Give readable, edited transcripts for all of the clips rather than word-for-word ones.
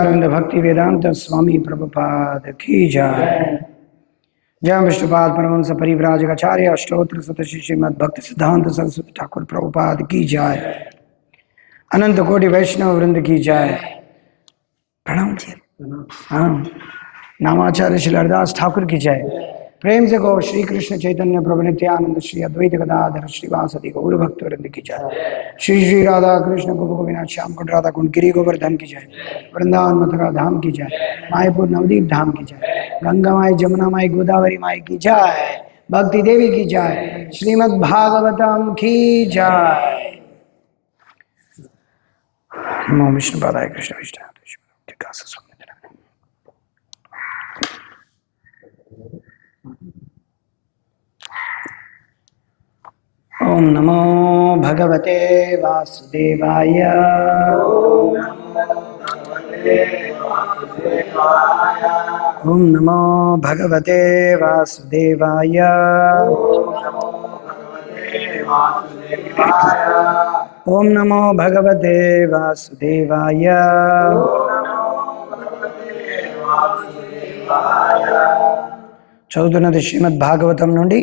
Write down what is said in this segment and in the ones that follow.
अरविंद भक्ति वेदांत स्वामी प्रभुपाद की जय। जय विष्णुपाद परमहंस परिव्राजकाचार्य अष्टोत्तर शतश्री श्रीमद् भक्ति सिद्धांत सरस्वती ठाकुर प्रभुपाद की जय। अनंत कोटि वैष्णव वृंद की जय। प्रणाम जी। हाँ, नामाचार्य श्री हरदास ठाकुर की जय। प्रेम से गो श्री कृष्ण चैतन्य प्रभु नित्यानंद श्री अद्वैत गदाधर श्रीवासदि गौर भक्त वृंद की जय। श्री श्री राधा कृष्ण गोप गोविंद श्याम कुंड राधा कुंड गिरी गोवर्धन की जय। वृंदावन मथुरा धाम की जय। मायपुर नवदीप धाम की जय। गंगा माई जमुना माई गोदावरी माई की जय। भक्ति देवी की जय। श्रीमद् भागवतम की जय। नमो विष्णु पादाय कृष्ण विष्णु ओम नमो भगवते वासुदेवाय। ओम नमो भगवते वासुदेवाय। ओम नमो भगवते वासुदेवाय। చదువుతున్నది శ్రీమద్ భాగవతం నుండి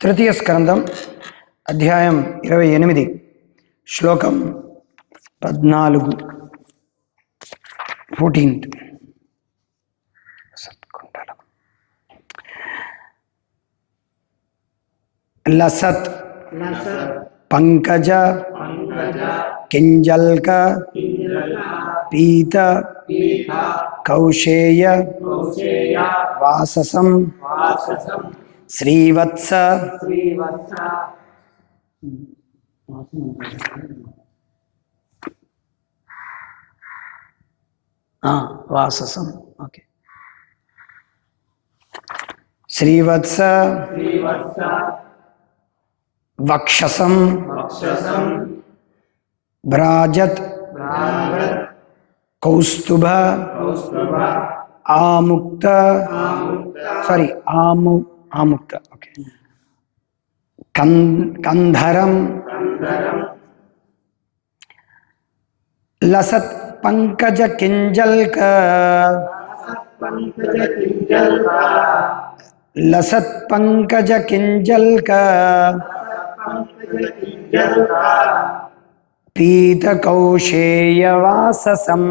తృతీయ స్కందం అధ్యాయం 28 శ్లోకం 14 లసత్ పంకజ కింజల్క పీత కౌశేయ వాససం శ్రీవత్స వాససం ఓకే శ్రీవత్స వక్షసం భ్రాజత్ కౌస్తుభ ఆముక్త సారీ ఆముక్త ఓకే కంధరం లసత్ పంకజ కింజల్క లసత్ పంకజ కింజల్క పీత కౌశేయ వాససం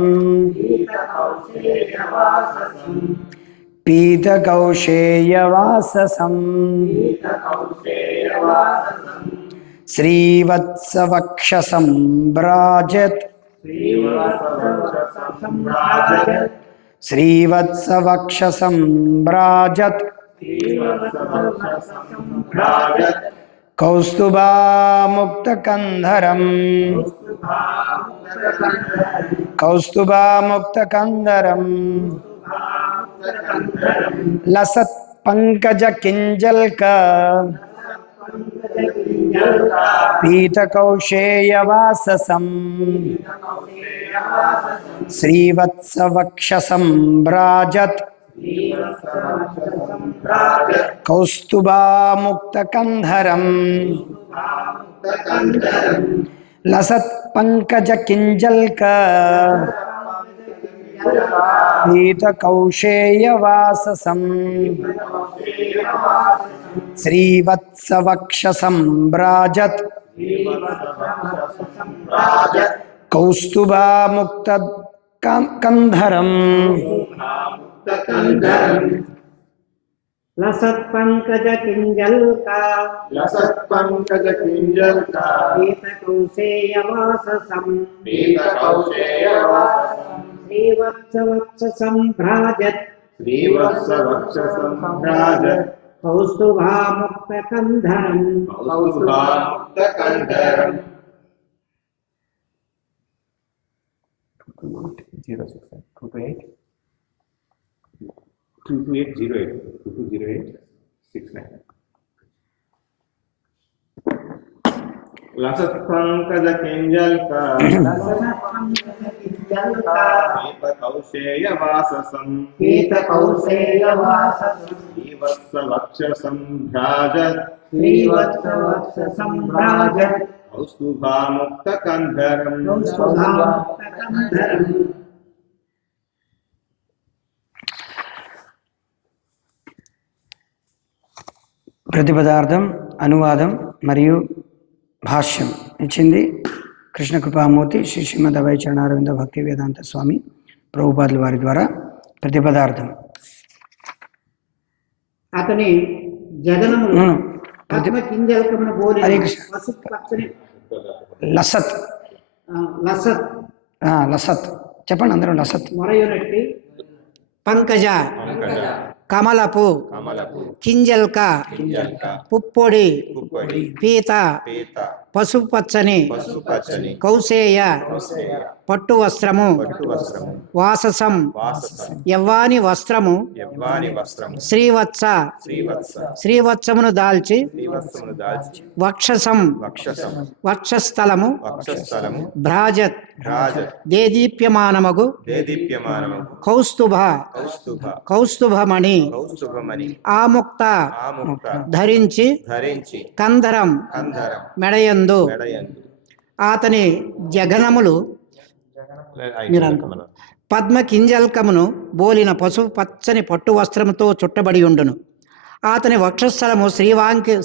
పీత కౌశేయ వాససం శ్రీవత్స వక్షసం భ్రాజత్ శ్రీవత్స వక్షసం భ్రాజత్ కౌస్తుభాముక్తకంధరం కౌస్తుభాముక్తకంధరం లసత్ పంకజ కింజల్క పీత కౌశేయ వాససం శ్రీవత్స వక్షసం భ్రాజత్ కౌస్తుభాముక్తకంధరం లసత్ పంకజ కింజల్క పీత కౌశేయ వాససం శ్రీవత్స వక్షసం భ్రాజత్ కౌస్తుభాముక్త కంధరం లసత్ పంకజ కింజల్కా పీత కౌశేయ వాససం శ్రీవత్స వక్షసం భ్రాజత్ కౌస్తుభాముక్తకంధరం 220869. लसत पंकज किंजल्का पीत कौशेय वाससं श्रीवत्स वक्षसं भ्राजत् కౌస్తుభాముక్తకంధరం కౌస్తుభాముక్తకంధరం ప్రతిపదార్థం, అనువాదం మరియు భాష్యం ఇచ్చింది కృష్ణ కృపామూర్తి శ్రీ శ్రీమద్ అభయ చరణారవింద భక్తి వేదాంత స్వామి ప్రభుపాదుల వారి ద్వారా. ప్రతిపదార్థం అతని జగనములు అవును. పద్మ కింజలకమున బోలిన హరే కృష్ణ. పసుపు పచ్చని లసత్ లసత్ లసత్ చెప్పండి అందరూ. లసత్ మొరయునట్టి పంకజ కమలపు కింజల్క పుప్పొడి పీత పసుపు పచ్చని కౌసేయ పట్టు వస్త్రము వాససం యవ్వాని వస్త్రము శ్రీవత్స శ్రీవత్సమును దాల్చి వక్షసం వక్షస్థలము భ్రాజత్ దేదీప్యమానమగు కౌస్తుభమణి ఆముక్త ధరించి కందరం మెడయందు అతని జగనములు పద్మ కింజల్కమును బోలిన పసుపు పచ్చని పట్టు వస్త్రముతో చుట్టబడి ఉండును. అతని వక్షస్థలము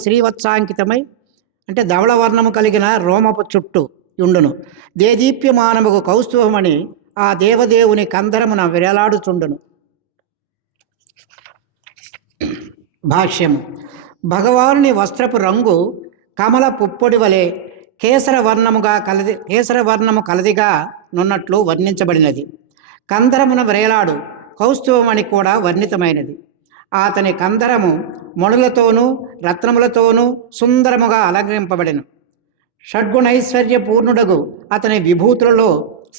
శ్రీవత్సాంకితమై అంటే ధవళవర్ణము కలిగిన రోమపు చుట్టు ఉండును. దేదీప్యమానముకు కౌస్తుభమని ఆ దేవదేవుని కందరమున విరలాడుచుండును. భాష్యము. భగవానుని వస్త్రపు రంగు కమల పుప్పొడి వలె కేసరవర్ణము కలదిగా నున్నట్లు వర్ణించబడినది. కందరమున వ్రేలాడు కౌస్తుభమణి కూడా వర్ణితమైనది. అతని కందరము మణులతోనూ రత్నములతోనూ సుందరముగా అలంకరింపబడిన షడ్గుణైశ్వర్య పూర్ణుడగు అతని విభూతులలో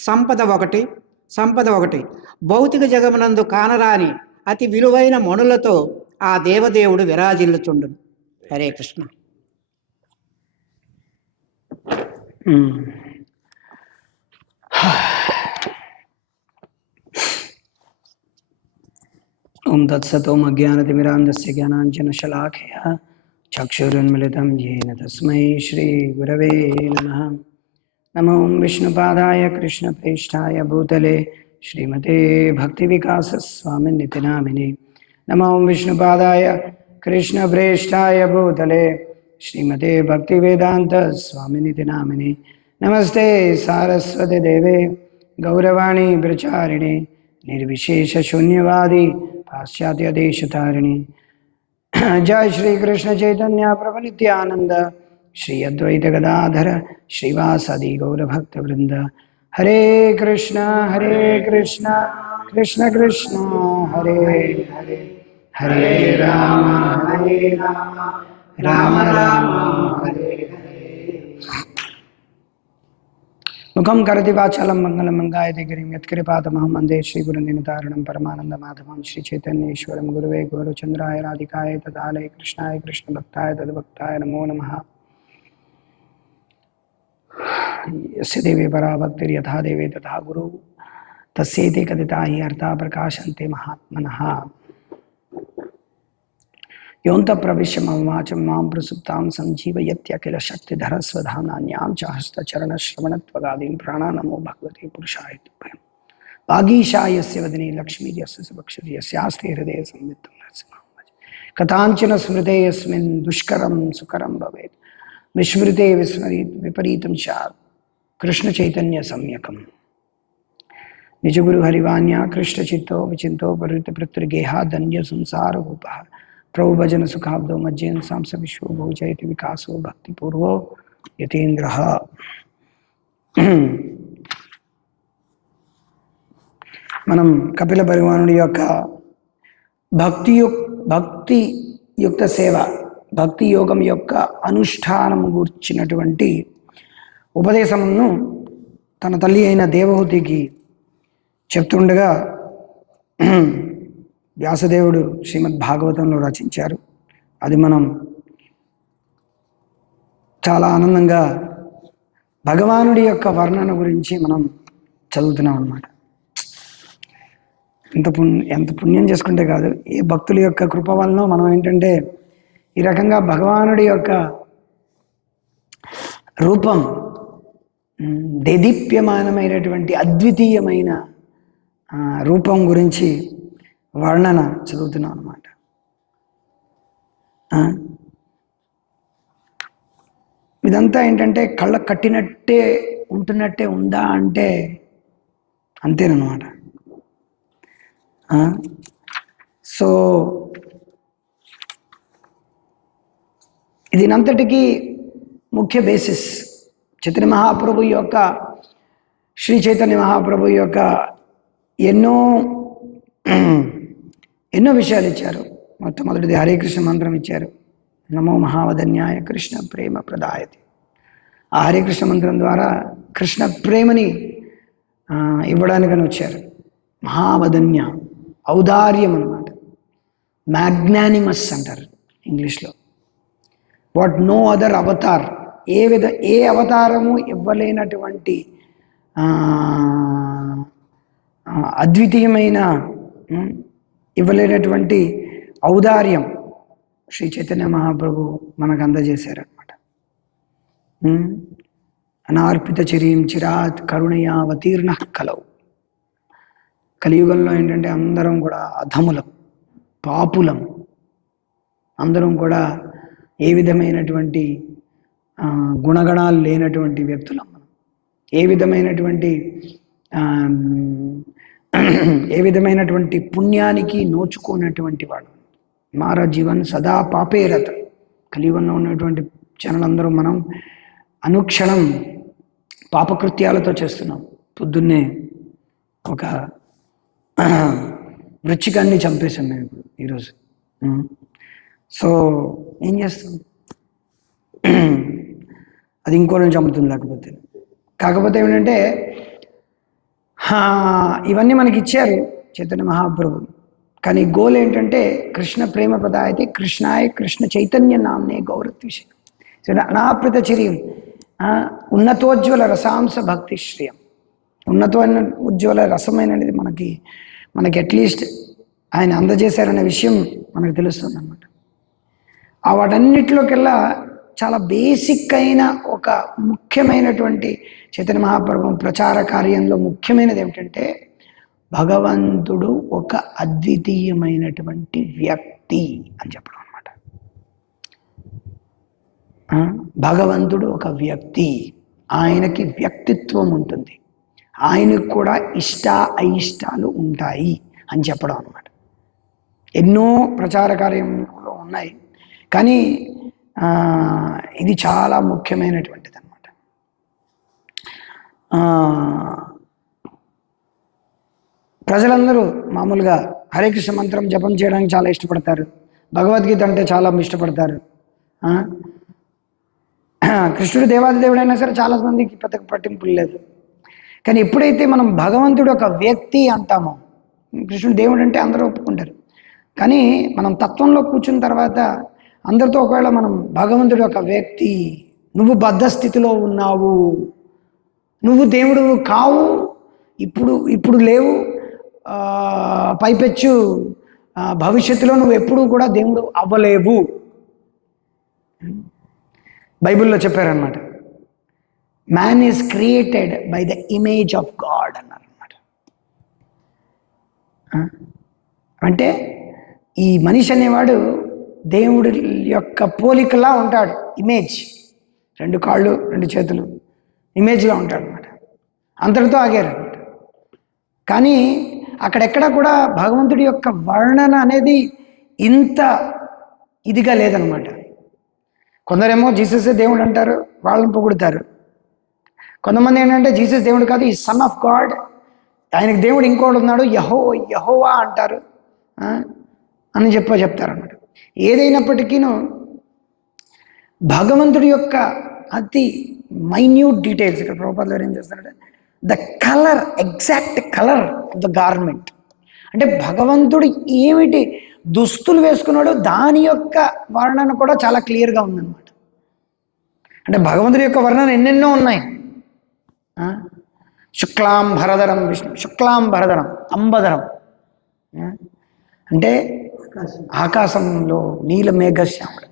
సంపద ఒకటి భౌతిక జగమునందు కానరాని అతి విలువైన మణులతో ఆ దేవదేవుడు విరాజిల్లుచుండును. హరే కృష్ణ. ఓం తత్సతోమ అజ్ఞానతిమిరాంధస్య జ్ఞానాంజనశలాఖయా చక్షురున్మిళితం येन తస్మై శ్రీ గురవే నమః. నమో విష్ణుపాదాయ కృష్ణప్రేష్ఠాయ భూతలే శ్రీమతే భక్తివికాసస్వామినితి నామినే. నమో విష్ణుపాదాయ కృష్ణప్రేష్ఠాయ భూతలే శ్రీమతే భక్తివేదాంత స్వామినితి నామినే. నమస్తే సారస్వతి దేవే గౌరవాణి ప్రచారిణే నిర్విశేష శూన్యవాది పాశ్చాత్య దేశతారిణి. जय श्री कृष्ण चैतन्य प्रभु नित्यानंद श्री अद्वैत गदाधर श्रीवासादि गौर भक्त वृंद. हरे कृष्ण कृष्ण कृष्ण हरे हरे हरे राम राम राम हरे मुखम करति वाचालं मंगलं मंगायते गिरिं यत्कृपातमहं वन्दे श्रीगुरुनितारणं परमानन्दमाधवं श्रीचैतन्येश्वरं गुरुवे गौरचन्द्राय राधिकाय तदालय कृष्णाय कृष्णभक्ताय तद्भक्ताय नमो नमः. यस्य देवे परा भक्तिर्यथा देवे तथा गुरु तस्यैते कथिता हि अर्था प्रकाशन्ते महात्मनः. योऽन्तः प्रविश्य मम वाचं मां प्रसुप्तां सञ्जीवयत्यखिल शक्तिधरस्वधाम्नान्यां च हस्तचरणश्रवणत्वगादीन् प्राणानमो भगवते पुरुषाय तुभ्यं. वागीशायस्य वदने लक्ष्मीर्यस्य सुभक्षति यस्यास्ते हृदये संवित्तं नरसिंहं भजे. कथाञ्चन स्मृते यस्मिन् दुष्करं सुकरं भवेत् विस्मृते विपरीतं स्यात् कृष्णचैतन्यसम्यकम्. निजगुरु हरिवाण्या कृष्णचित्तो विचिन्तो परिवृत्तपृत्तिर्गेहादन्य संसारभूपः प्रभु भजन सुखाब्दो मज्जेन सांस विश्व भोजयति विकासो भक्तिपूर्वो यतीन्द्रः. మనం కపిల భగవానుడి యొక్క భక్తియుక్త సేవ భక్తి యోగం యొక్క అనుష్ఠానం గురించినటువంటి ఉపదేశమును తన తల్లి అయిన దేవహూతికి చెప్తుండగా వ్యాసదేవుడు శ్రీమద్ భాగవతంలో రచించారు. అది మనం చాలా ఆనందంగా భగవానుడి యొక్క వర్ణన గురించి మనం చదువుతున్నాం అన్నమాట. ఎంత పుణ్యం చేసుకుంటే కాదు, ఏ భక్తుల యొక్క కృప వలన మనం ఏంటంటే ఈ రకంగా భగవానుడి యొక్క రూపం దేదీప్యమానమైనటువంటి అద్వితీయమైన రూపం గురించి వర్ణన చదువుతున్నాం అన్నమాట. ఇదంతా ఏంటంటే కళ్ళ కట్టినట్టే ఉంటున్నట్టే ఉందా అంటే అంతేనమాట. సో దీనంతటికీ ముఖ్య బేసిస్ చైతన్య మహాప్రభు యొక్క శ్రీ చైతన్య మహాప్రభు యొక్క ఎన్నో విషయాలు ఇచ్చారు. మొట్టమొదటిది హరే కృష్ణ మంత్రం ఇచ్చారు. నమో మహావదన్యాయ కృష్ణ ప్రేమ ప్రదాయతి. ఆ హరే కృష్ణ మంత్రం ద్వారా కృష్ణ ప్రేమని ఇవ్వడానికని వచ్చారు. మహావదన్య ఔదార్యం అన్నమాట. మ్యాగ్నానిమస్ అంటారు ఇంగ్లీష్లో. వాట్ నో అదర్ అవతార్, ఏ అవతారము ఇవ్వలేనటువంటి అద్వితీయమైన ఇవ్వలేనటువంటి ఔదార్యం శ్రీ చైతన్య మహాప్రభు మనకు అందజేశారనమాట. అనార్పిత చరీం చిరాత్ కరుణయా అవతీర్ణ కలవు. కలియుగంలో ఏంటంటే అందరం కూడా అధములం, పాపులం, అందరం కూడా ఏ విధమైనటువంటి గుణగణాలు లేనటువంటి వ్యక్తులం. మనం ఏ విధమైనటువంటి పుణ్యానికి నోచుకోనటువంటి వాడు. మారా జీవన్ సదా పాపేరత. కలియుగంలో ఉన్నటువంటి జనులందరూ మనం అనుక్షణం పాపకృత్యాలతో చేస్తున్నాం. పొద్దున్నే ఒక వృచ్చికాన్ని చంపేశాం మేము ఇప్పుడు ఈరోజు. సో ఏం చేస్తాం, అది ఇంకోళ్ళని చంపుతుంది. కాకపోతే ఏమిటంటే ఇవన్నీ మనకి ఇచ్చారు చైతన్య మహాప్రభు. కానీ గోల్ ఏంటంటే కృష్ణ ప్రేమ ప్రదాయతే కృష్ణాయ కృష్ణ చైతన్య నామ్నే గౌరత్విషయం అనాప్రిత చిరియం ఉన్నతోజ్వల రసాంశ భక్తి శ్రేయం. ఉన్నతమైన ఉజ్వల రసమైనది మనకి అట్లీస్ట్ ఆయన అందజేశారనే విషయం మనకు తెలుస్తుంది అన్నమాట. వాటన్నిటిలోకెల్లా చాలా బేసిక్ అయిన ఒక ముఖ్యమైనటువంటి చైతన్య మహాప్రభు ప్రచార కార్యంలో ముఖ్యమైనది ఏమిటంటే భగవంతుడు ఒక అద్వితీయమైనటువంటి వ్యక్తి అని చెప్పడం అన్నమాట. భగవంతుడు ఒక వ్యక్తి, ఆయనకి వ్యక్తిత్వం ఉంటుంది, ఆయనకు కూడా ఇష్ట అయిష్టాలు ఉంటాయి అని చెప్పడం అన్నమాట. ఎన్నో ప్రచార కార్యంలో ఉన్నాయి, కానీ ఇది చాలా ముఖ్యమైనటువంటిది అన్నమాట. ప్రజలందరూ మామూలుగా హరే కృష్ణ మంత్రం జపం చేయడానికి చాలా ఇష్టపడతారు. భగవద్గీత అంటే చాలా ఇష్టపడతారు. కృష్ణుడు దేవాది దేవుడైనా సరే చాలా మందికి పెద్ద పట్టింపులు లేదు. కానీ ఎప్పుడైతే మనం భగవంతుడు ఒక వ్యక్తి అంటామో, కృష్ణుడు దేవుడు అంటే అందరూ ఒప్పుకుంటారు. కానీ మనం తత్వంలో కూర్చున్న తర్వాత అందరితో ఒకవేళ మనం భగవంతుడు ఒక వ్యక్తి, నువ్వు బద్ధ స్థితిలో ఉన్నావు, నువ్వు దేవుడు కావు, ఇప్పుడు లేవు, పైపెచ్చు భవిష్యత్తులో నువ్వు ఎప్పుడూ కూడా దేవుడు అవ్వలేవు బైబిల్లో చెప్పారనమాట. Man is created by the image of God అన్నారనమాట. అంటే ఈ మనిషి అనేవాడు దేవుడి యొక్క పోలికలా ఉంటాడు. ఇమేజ్, 2 కాళ్ళు 2 చేతులు ఇమేజ్లో ఉంటాడు అనమాట. అంతటితో ఆగారనమాట. కానీ అక్కడెక్కడ కూడా భగవంతుడి యొక్క వర్ణన అనేది ఇంత ఇదిగా లేదనమాట. కొందరేమో జీససే దేవుడు అంటారు, వాళ్ళని పొగుడుతారు. కొంతమంది ఏంటంటే జీసస్ దేవుడు కాదు, ఈ సన్ ఆఫ్ గాడ్, ఆయనకు దేవుడు ఇంకోటి ఉన్నాడు, యెహోవా అంటారు అని చెప్తారన్నమాట. ఏదైనప్పటికీను భగవంతుడి యొక్క అతి మైన్యూట్ డీటెయిల్స్ ఇక్కడ ప్రభుపాదులు గారు ఏం చేస్తారంటే the colour, exact colour of the garment. అంటే భగవంతుడు ఏమిటి దుస్తులు వేసుకున్నాడో దాని యొక్క వర్ణన కూడా చాలా క్లియర్గా ఉందన్నమాట. అంటే భగవంతుడి యొక్క వర్ణన ఎన్నెన్నో ఉన్నాయి. శుక్లాం భరధరం విష్ణు, శుక్లాం భరధరం అంబధరం అంటే ఆకాశంలో నీల మేఘశ్యాముడు,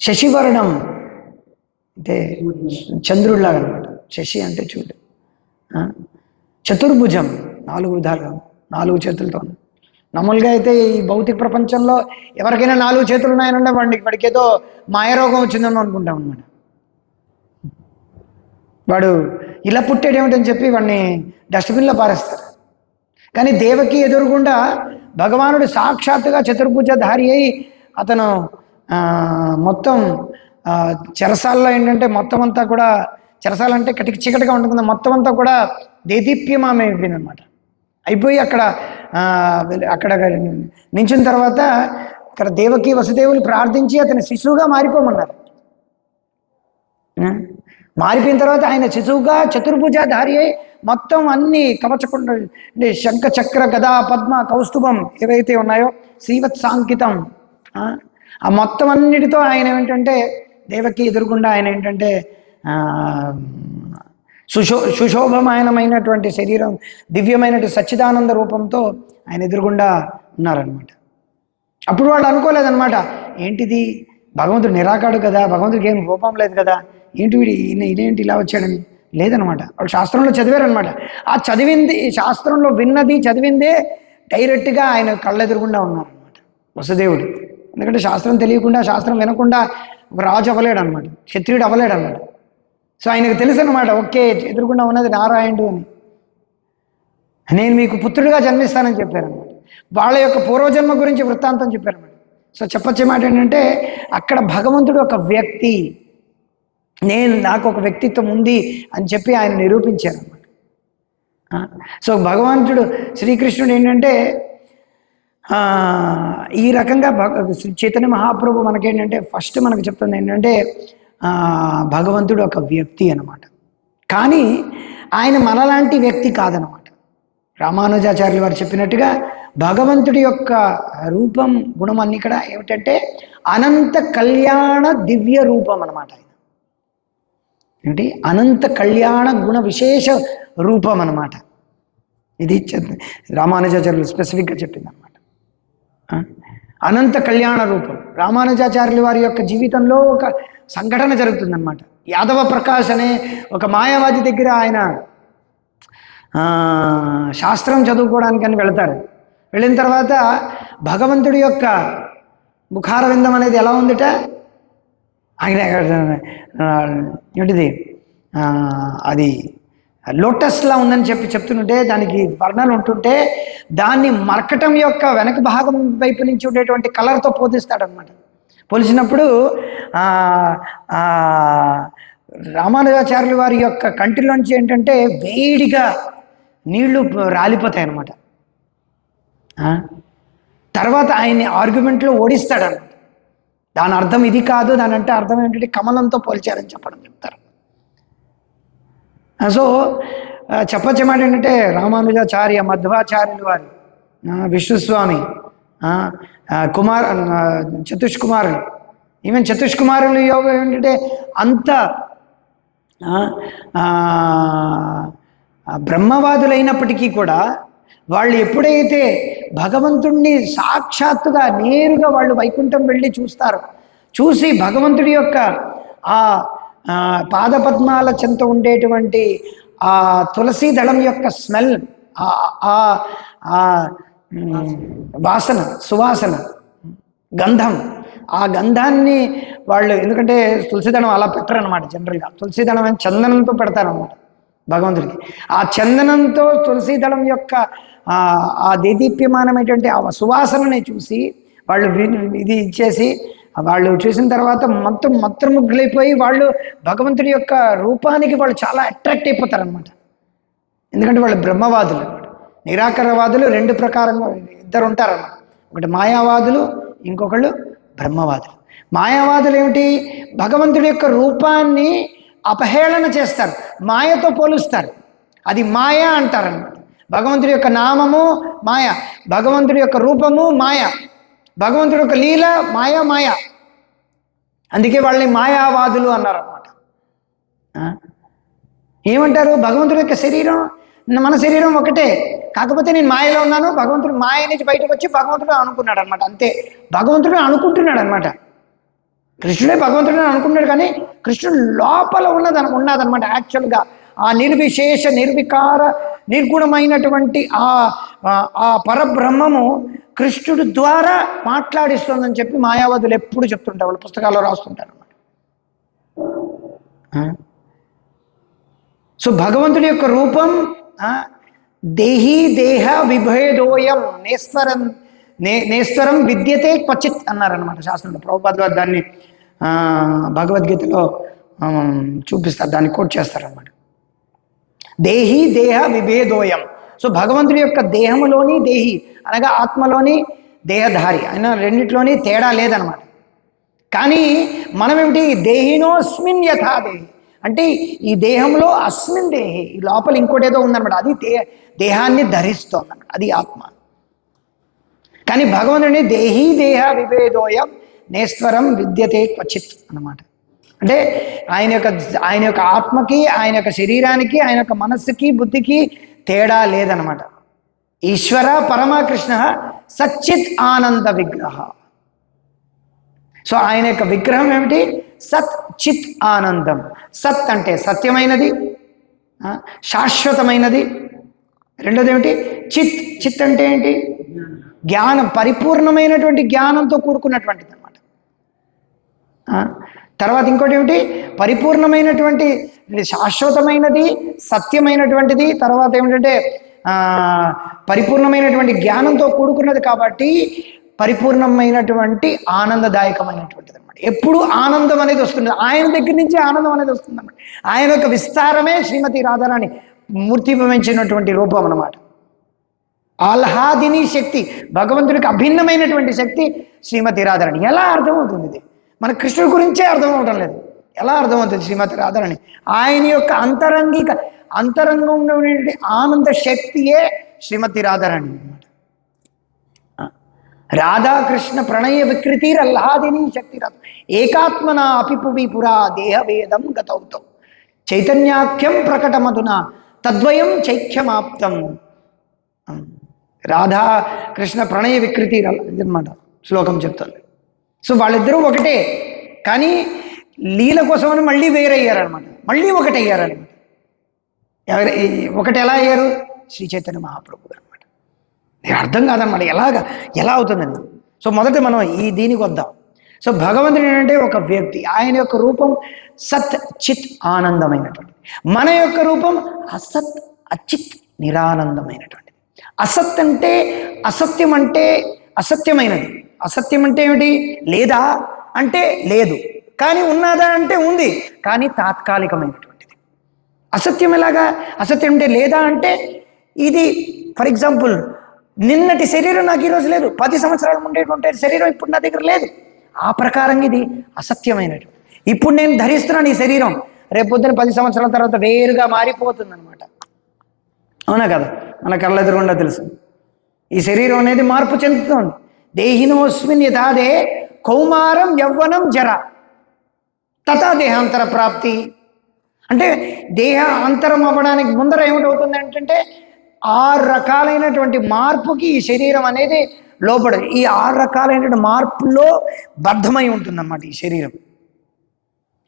శశివర్ణం అంటే చంద్రుడిలాగా అనమాట. శశి అంటే చూడు, చతుర్భుజం, 4 విధాలుగా, 4 చేతులతో. మామూలుగా అయితే ఈ భౌతిక ప్రపంచంలో ఎవరికైనా 4 చేతులు ఉన్నాయనంటే వాడికి ఏదో మాయరోగం వచ్చిందని అనుకుంటాం అనమాట. వాడు ఇలా పుట్టాడు ఏమిటని చెప్పి వాడిని డస్ట్బిన్లో పారేస్తారు. కానీ దేవకి ఎదురుగుండా భగవానుడు సాక్షాత్తుగా చతుర్భుజధారి అయి అతను మొత్తం చెరసాల్లో ఏంటంటే మొత్తం అంతా కూడా, చెరసాలంటే కటికి చీకటిగా ఉంటుంది, మొత్తం అంతా కూడా దేదీప్యమామే అయిపోయింది అనమాట. అయిపోయి అక్కడ నించిన తర్వాత అక్కడ దేవకి వసుదేవులు ప్రార్థించి అతని శిశువుగా మారిపోమన్నారు. మారిపోయిన తర్వాత ఆయన శిశువుగా చతుర్భుజధారి అయి మొత్తం అన్ని కవచకుండా శంఖ చక్ర గదా పద్మ కౌస్తుభం ఏవైతే ఉన్నాయో శ్రీవత్సాంకితం, ఆ మొత్తం అన్నిటితో ఆయన ఏంటంటే దేవకి ఎదురుగుండా ఆయన ఏంటంటే సుశోభమాయనమైనటువంటి శరీరం, దివ్యమైనటువంటి సచ్చిదానంద రూపంతో ఆయన ఎదురుగుండా ఉన్నారనమాట. అప్పుడు వాళ్ళు అనుకోలేదన్నమాట, ఏంటిది భగవంతుడు నిరాకాడు కదా, భగవంతుడికి ఏం రూపం లేదు కదా, ఏంటి వీడి ఇదేంటి ఇలా వచ్చాడని. లేదనమాట, వాళ్ళు శాస్త్రంలో చదివారనమాట. ఆ చదివింది, శాస్త్రంలో విన్నది చదివిందే డైరెక్ట్గా ఆయన కళ్ళెదురుగుండా ఉన్నారనమాట వసుదేవుడు. ఎందుకంటే శాస్త్రం తెలియకుండా, శాస్త్రం వినకుండా ఒక రాజు అవ్వలేడు అనమాట, క్షత్రియుడు అవ్వలేడు అనమాట. సో ఆయనకు తెలుసు అనమాట, ఓకే ఎదురుగుండా ఉన్నది నారాయణుడు అని, నేను మీకు పుత్రుడిగా జన్మిస్తానని చెప్పారనమాట. వాళ్ళ యొక్క పూర్వజన్మ గురించి వృత్తాంతం చెప్పారనమాట. సో చెప్పొచ్చే మాట ఏంటంటే అక్కడ భగవంతుడు ఒక వ్యక్తి, నాకు ఒక వ్యక్తిత్వం ఉంది అని చెప్పి ఆయన నిరూపించారనమాట. సో భగవంతుడు శ్రీకృష్ణుడు ఏంటంటే ఈ రకంగా చైతన్య మహాప్రభు మనకేంటంటే ఫస్ట్ మనకు చెప్తుంది ఏంటంటే భగవంతుడు ఒక వ్యక్తి అనమాట. కానీ ఆయన మనలాంటి వ్యక్తి కాదనమాట. రామానుజాచార్యులు వారు చెప్పినట్టుగా భగవంతుడి యొక్క రూపం, గుణం అన్ని ఇక్కడ ఏమిటంటే అనంత కళ్యాణ దివ్య రూపం అనమాట. ఏంటి అనంత కళ్యాణ గుణ విశేష రూపం అనమాట. ఇది రామానుజాచార్యులు స్పెసిఫిక్గా చెప్పింది అనమాట. అనంత కళ్యాణ రూపం. రామానుజాచార్యులు వారి యొక్క జీవితంలో ఒక సంఘటన జరుగుతుందన్నమాట. యాదవ ప్రకాష్ అనే ఒక మాయావాది దగ్గర ఆయన శాస్త్రం చదువుకోవడానికని వెళతారు. వెళ్ళిన తర్వాత భగవంతుడి యొక్క ముఖారవిందం అనేది ఎలా ఉందిట, ఆయన ఏంటిది అది లోటస్లా ఉందని చెప్తుంటే దానికి వర్ణాలు ఉంటుంటే దాన్ని మరకటం యొక్క వెనక భాగం వైపు నుంచి ఉండేటువంటి కలర్తో పోలిస్తాడనమాట. పోల్చినప్పుడు రామానుజాచార్యుల వారి యొక్క కంటిలోంచి ఏంటంటే వేడిగా నీళ్లు రాలిపోతాయి అన్నమాట. తర్వాత ఆయన్ని ఆర్గ్యుమెంట్లో ఓడిస్తాడన్నమాట. దాని అర్థం ఇది కాదు, దాని అంటే అర్థం ఏంటంటే కమలంతో పోల్చారని చెప్తారు. సో చెప్పమాట ఏంటంటే రామానుజాచార్య, మధ్వాచార్యులు వారు, విష్ణుస్వామి, చతుష్కుమారులు, ఈవెన్ చతుష్కుమారులు యోగం ఏంటంటే అంత బ్రహ్మవాదులైనప్పటికీ కూడా వాళ్ళు ఎప్పుడైతే భగవంతుణ్ణి సాక్షాత్తుగా నేరుగా వాళ్ళు వైకుంఠం వెళ్ళి చూస్తారు, చూసి భగవంతుడి యొక్క ఆ పాదపద్మాల చెంత ఉండేటువంటి ఆ తులసి దళం యొక్క స్మెల్, వాసన, సువాసన, గంధం, ఆ గంధాన్ని వాళ్ళు, ఎందుకంటే తులసిదళం అలా పెట్టరనమాట జనరల్గా, తులసిదళం అని చందనంతో పెడతారనమాట భగవంతుడికి. ఆ చందనంతో తులసిదళం యొక్క ఆ దేదీప్యమానమైనటువంటి ఆ సువాసనని చూసి వాళ్ళు ఇది ఇచ్చేసి వాళ్ళు చూసిన తర్వాత మొత్తం మంత్రముగ్గులైపోయి వాళ్ళు భగవంతుడి యొక్క రూపానికి వాళ్ళు చాలా అట్రాక్ట్ అయిపోతారనమాట. ఎందుకంటే వాళ్ళు బ్రహ్మవాదులు అనమాట. నిరాకారవాదులు 2 ప్రకారంగా ఇద్దరు ఉంటారన్నమాట. ఒకటి మాయావాదులు, ఇంకొకళ్ళు బ్రహ్మవాదులు. మాయావాదులు ఏమిటి, భగవంతుడి యొక్క రూపాన్ని అపహేళన చేస్తారు, మాయతో పోలుస్తారు, అది మాయ అంటారన్నమాట. భగవంతుడి యొక్క నామము మాయ, భగవంతుడి యొక్క రూపము మాయ, భగవంతుడి యొక్క లీల మాయ. అందుకే వాళ్ళని మాయావాదులు అన్నారన్నమాట. ఏమంటారు, భగవంతుడి యొక్క శరీరం మన శరీరం ఒకటే, కాకపోతే నేను మాయలో ఉన్నాను, భగవంతుడు మాయ నుంచి బయటకు వచ్చి భగవంతుడు అనుకున్నాడు అనమాట. అంతే, భగవంతుడు అనుకుంటున్నాడు అనమాట. కృష్ణుడే భగవంతుడు అని అనుకున్నాడు, కానీ కృష్ణుడు లోపల ఉన్నదనమాట. యాక్చువల్గా ఆ నిర్విశేష నిర్వికార నిర్గుణమైనటువంటి ఆ పరబ్రహ్మము కృష్ణుడు ద్వారా మాట్లాడిస్తుందని చెప్పి మాయావాదులు ఎప్పుడు చెప్తుంటారు, వాళ్ళు పుస్తకాల్లో రాస్తుంటారు అన్నమాట. సో భగవంతుడి యొక్క రూపం దేహీ దేహ విభేదోయం నేస్వరం విద్యతే క్వచిత్ అన్నారనమాట శాస్త్రంలో. ప్రభుపాదులు వారు దాన్ని భగవద్గీతలో చూపిస్తారు, దాన్ని కోట్ చేస్తారనమాట. దేహీ దేహ విభేదోయం. సో భగవంతుడి యొక్క దేహములోని దేహి అనగా ఆత్మలోని దేహధారి అయినా రెండిట్లోని తేడా లేదనమాట. కానీ మనం ఏమిటి, దేహినోస్మిన్ యథా దేహి అంటే ఈ దేహంలో అస్మిన్ దేహి, ఈ లోపల ఇంకోటి ఏదో ఉందన్నమాట, అది దేహాన్ని ధరిస్తోంది అన్నమాట, అది ఆత్మ. కానీ భగవంతుడిని దేహీ దేహ విభేదోయం నేస్వరం విద్యతే క్వచిత్ అన్నమాట. అంటే ఆయన యొక్క ఆత్మకి, ఆయన యొక్క శరీరానికి, ఆయన యొక్క మనస్సుకి, బుద్ధికి తేడా లేదనమాట. ఈశ్వర పరమకృష్ణ సచ్చిత్ ఆనంద విగ్రహ. సో ఆయన యొక్క విగ్రహం ఏమిటి, సత్ చిత్ ఆనందం. సత్ అంటే సత్యమైనది, శాశ్వతమైనది. రెండోది ఏమిటి, చిత్. చిత్ అంటే ఏంటి, జ్ఞానం, పరిపూర్ణమైనటువంటి జ్ఞానంతో కూడుకున్నటువంటిది అనమాట. తర్వాత ఇంకోటి ఏమిటి, పరిపూర్ణమైనటువంటి శాశ్వతమైనది, సత్యమైనటువంటిది. తర్వాత ఏమిటంటే పరిపూర్ణమైనటువంటి జ్ఞానంతో కూడుకున్నది కాబట్టి పరిపూర్ణమైనటువంటి ఆనందదాయకమైనటువంటిది అనమాట. ఎప్పుడు ఆనందం అనేది వస్తుంది, ఆయన దగ్గర నుంచి ఆనందం అనేది వస్తుంది అనమాట. ఆయన యొక్క విస్తారమే శ్రీమతి రాధారాణి మూర్తిభవించినటువంటి రూపం అన్నమాట. ఆహ్లాదిని శక్తి, భగవంతుడికి అభిన్నమైనటువంటి శక్తి శ్రీమతి రాధారాణి. ఎలా అర్థమవుతుంది ఇది? మన కృష్ణుడి గురించే అర్థం అవటం లేదు. ఎలా అర్థమవుతుంది శ్రీమతి రాధారాణి? ఆయన యొక్క అంతరంగంలో ఉన్నటువంటి ఆనంద శక్తియే శ్రీమతి రాధారాణి అనమాట. రాధాకృష్ణ ప్రణయ వికృతిరల్లాదిని శక్తి రాధ ఏకాత్మన అపిపువి పురా దేహవేదం గతౌతం చైతన్యాఖ్యం ప్రకటమధునా తద్వయం చైఖ్యమాప్తం. రాధాకృష్ణ ప్రణయ వికృతి అన్నమాట శ్లోకం చెప్తుంది. సో వాళ్ళిద్దరూ ఒకటే, కానీ లీల కోసమని మళ్ళీ వేరయ్యారనమాట, మళ్ళీ ఒకటయ్యారనమాట. ఒకటి ఎలా అయ్యారు? శ్రీ చైతన్య మహాప్రభు గారు అనమాట. నేను అర్థం కాదనమాట ఎలా అవుతుందని. సో మొదట మనం దీనికి వద్దాం. సో భగవంతుడు ఏంటంటే ఒక వ్యక్తి, ఆయన యొక్క రూపం సత్ చిత్ ఆనందమైనటువంటి, మన యొక్క రూపం అసత్ అచిత్ నిరానందమైనటువంటి. అసత్ అంటే అసత్యం, అంటే అసత్యమైనది. అసత్యం అంటే ఏమిటి? లేదా అంటే లేదు, కానీ ఉన్నదా అంటే ఉంది, కానీ తాత్కాలికమైనటువంటిది. అసత్యం ఎలాగా? అసత్యం అంటే లేదా అంటే ఇది ఫర్ ఎగ్జాంపుల్ నిన్నటి శరీరం నాకు ఈరోజు లేదు, 10 సంవత్సరాలు ఉండేటువంటి శరీరం ఇప్పుడు నా దగ్గర లేదు. ఆ ప్రకారంగా ఇది అసత్యమైనటువంటి. ఇప్పుడు నేను ధరిస్తున్నాను ఈ శరీరం, రేపు పొద్దున 10 సంవత్సరాల తర్వాత వేరుగా మారిపోతుంది అనమాట. అవునా కదా? మన కళ్ళ ఎదురుగుండా తెలుసు. ఈ శరీరం అనేది మార్పు చెందుతోంది. దేహినోస్మిన్ యథాదే కౌమారం యవ్వనం జర తథా దేహాంతర ప్రాప్తి. అంటే దేహ అంతరం అవ్వడానికి ముందర ఏమిటవుతుంది అంటే 6 రకాలైనటువంటి మార్పుకి ఈ శరీరం అనేది లోపడదు. ఈ 6 రకాలైనటువంటి మార్పుల్లో బద్ధమై ఉంటుందన్నమాట ఈ శరీరం.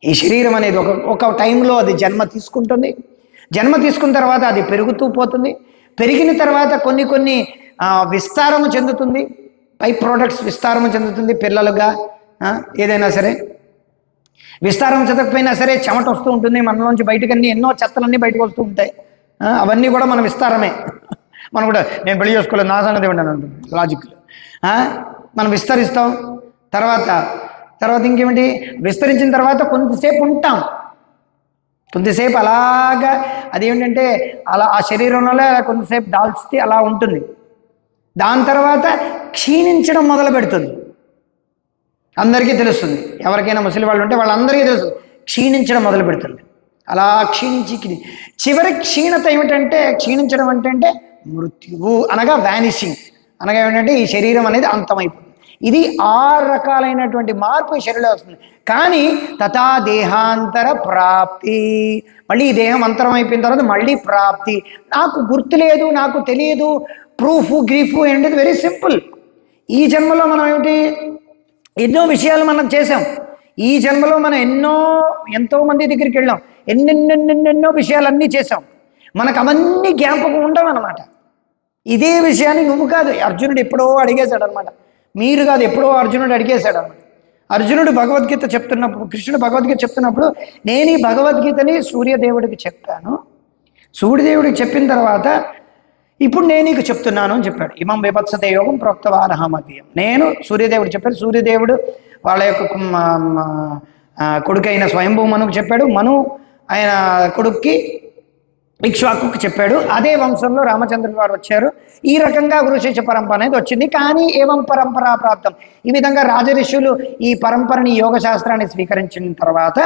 ఈ శరీరం అనేది ఒక టైంలో అది జన్మ తీసుకుంటుంది. జన్మ తీసుకున్న తర్వాత అది పెరుగుతూ పోతుంది. పెరిగిన తర్వాత కొన్ని విస్తారము చెందుతుంది, పై ప్రోడక్ట్స్ విస్తారము చెందుతుంది. పిల్లలుగా ఏదైనా సరే విస్తారం చెందకపోయినా సరే చెమట వస్తూ ఉంటుంది మనలోంచి, బయటకు ఎన్నో చెత్తలన్నీ బయటకు వస్తూ ఉంటాయి. అవన్నీ కూడా మన విస్తారమే. మనం కూడా నేను పెళ్లి చేసుకోలేదు, నా సంగతి ఏమిటని ఉంటుంది లాజిక్. మనం విస్తరిస్తాం. తర్వాత ఇంకేమిటి, విస్తరించిన తర్వాత కొంతసేపు ఉంటాం, కొంతసేపు అలాగా అదేమిటంటే అలా ఆ శరీరంలో కొంతసేపు దాల్చితే అలా ఉంటుంది. దాని తర్వాత క్షీణించడం మొదలు పెడుతుంది. అందరికీ తెలుస్తుంది, ఎవరికైనా ముసలి వాళ్ళు ఉంటే వాళ్ళందరికీ తెలుస్తుంది, క్షీణించడం మొదలు పెడుతుంది. అలా క్షీణించి చివరి క్షీణత ఏమిటంటే, క్షీణించడం అంటే మృత్యువు అనగా వ్యానిషింగ్ అనగా ఏమిటంటే ఈ శరీరం అనేది అంతమైపోతుంది. ఇది 6 రకాలైనటువంటి మార్పు ఈ శరీరంలో వస్తుంది. కానీ తథా దేహాంతర ప్రాప్తి, మళ్ళీ ఈ దేహం అంతరం అయిపోయిన తర్వాత మళ్ళీ ప్రాప్తి. నాకు గుర్తులేదు, నాకు తెలియదు, ప్రూఫ్ గ్రీఫ్ ఏంటంటే వెరీ సింపుల్. ఈ జన్మలో మనం ఏమిటి ఎన్నో విషయాలు మనం చేసాం. ఈ జన్మలో మనం ఎంతో మంది దగ్గరికి వెళ్ళాం, ఎన్నెన్నెన్నెన్నెన్నో విషయాలన్నీ చేసాం, మనకు అవన్నీ జ్ఞాపకం ఉండవు అనమాట. ఇదే విషయాన్ని నువ్వు కాదు, అర్జునుడు ఎప్పుడో అడిగేశాడు అనమాట, మీరు కాదు, ఎప్పుడో అర్జునుడు అడిగేశాడు అనమాట. అర్జునుడు భగవద్గీత చెప్తున్నప్పుడు, కృష్ణుడు భగవద్గీత చెప్తున్నప్పుడు, నేను ఈ భగవద్గీతని సూర్యదేవుడికి చెప్పాను, సూర్యదేవుడికి చెప్పిన తర్వాత ఇప్పుడు నేను నీకు చెప్తున్నాను అని చెప్పాడు. ఇమం విభత్సతే యోగం ప్రోక్తవారహమద్యం. నేను సూర్యదేవుడు చెప్పాడు, సూర్యదేవుడు వాళ్ళ యొక్క కొడుకైన స్వయంభూ మనుకు చెప్పాడు, మను ఆయన కొడుక్కి ఇక్ష్వాకుకి చెప్పాడు. అదే వంశంలో రామచంద్రుడు వారు వచ్చారు. ఈ రకంగా గురుశిష్య పరంపర అనేది వచ్చింది. కానీ ఏవం పరంపరా ప్రాప్తం, ఈ విధంగా రాజఋషులు ఈ పరంపరని యోగ శాస్త్రాన్ని స్వీకరించిన తర్వాత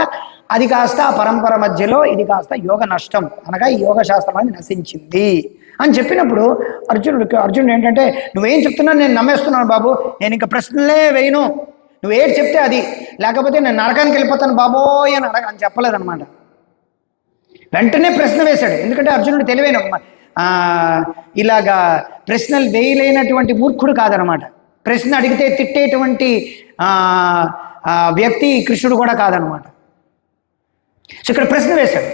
అది కాస్త ఆ పరంపర మధ్యలో ఇది కాస్త యోగ నష్టం, అనగా ఈ యోగ శాస్త్రం అనేది నశించింది అని చెప్పినప్పుడు అర్జునుడు ఏంటంటే, నువ్వేం చెప్తున్నావు నేను నమ్మేస్తున్నాను బాబు, నేను ఇంకా ప్రశ్నలే వేయను, నువ్వేం చెప్తే అది, లేకపోతే నేను నరకానికి వెళ్ళిపోతాను బాబోయ్ అని చెప్పలేదన్నమాట. వెంటనే ప్రశ్న వేశాడు. ఎందుకంటే అర్జునుడు తెలివైన ఇలాగా ప్రశ్నలు వేయలేనటువంటి మూర్ఖుడు కాదనమాట. ప్రశ్న అడిగితే తిట్టేటువంటి వ్యక్తి కృష్ణుడు కూడా కాదనమాట. సో ఇక్కడ ప్రశ్న వేశాడు,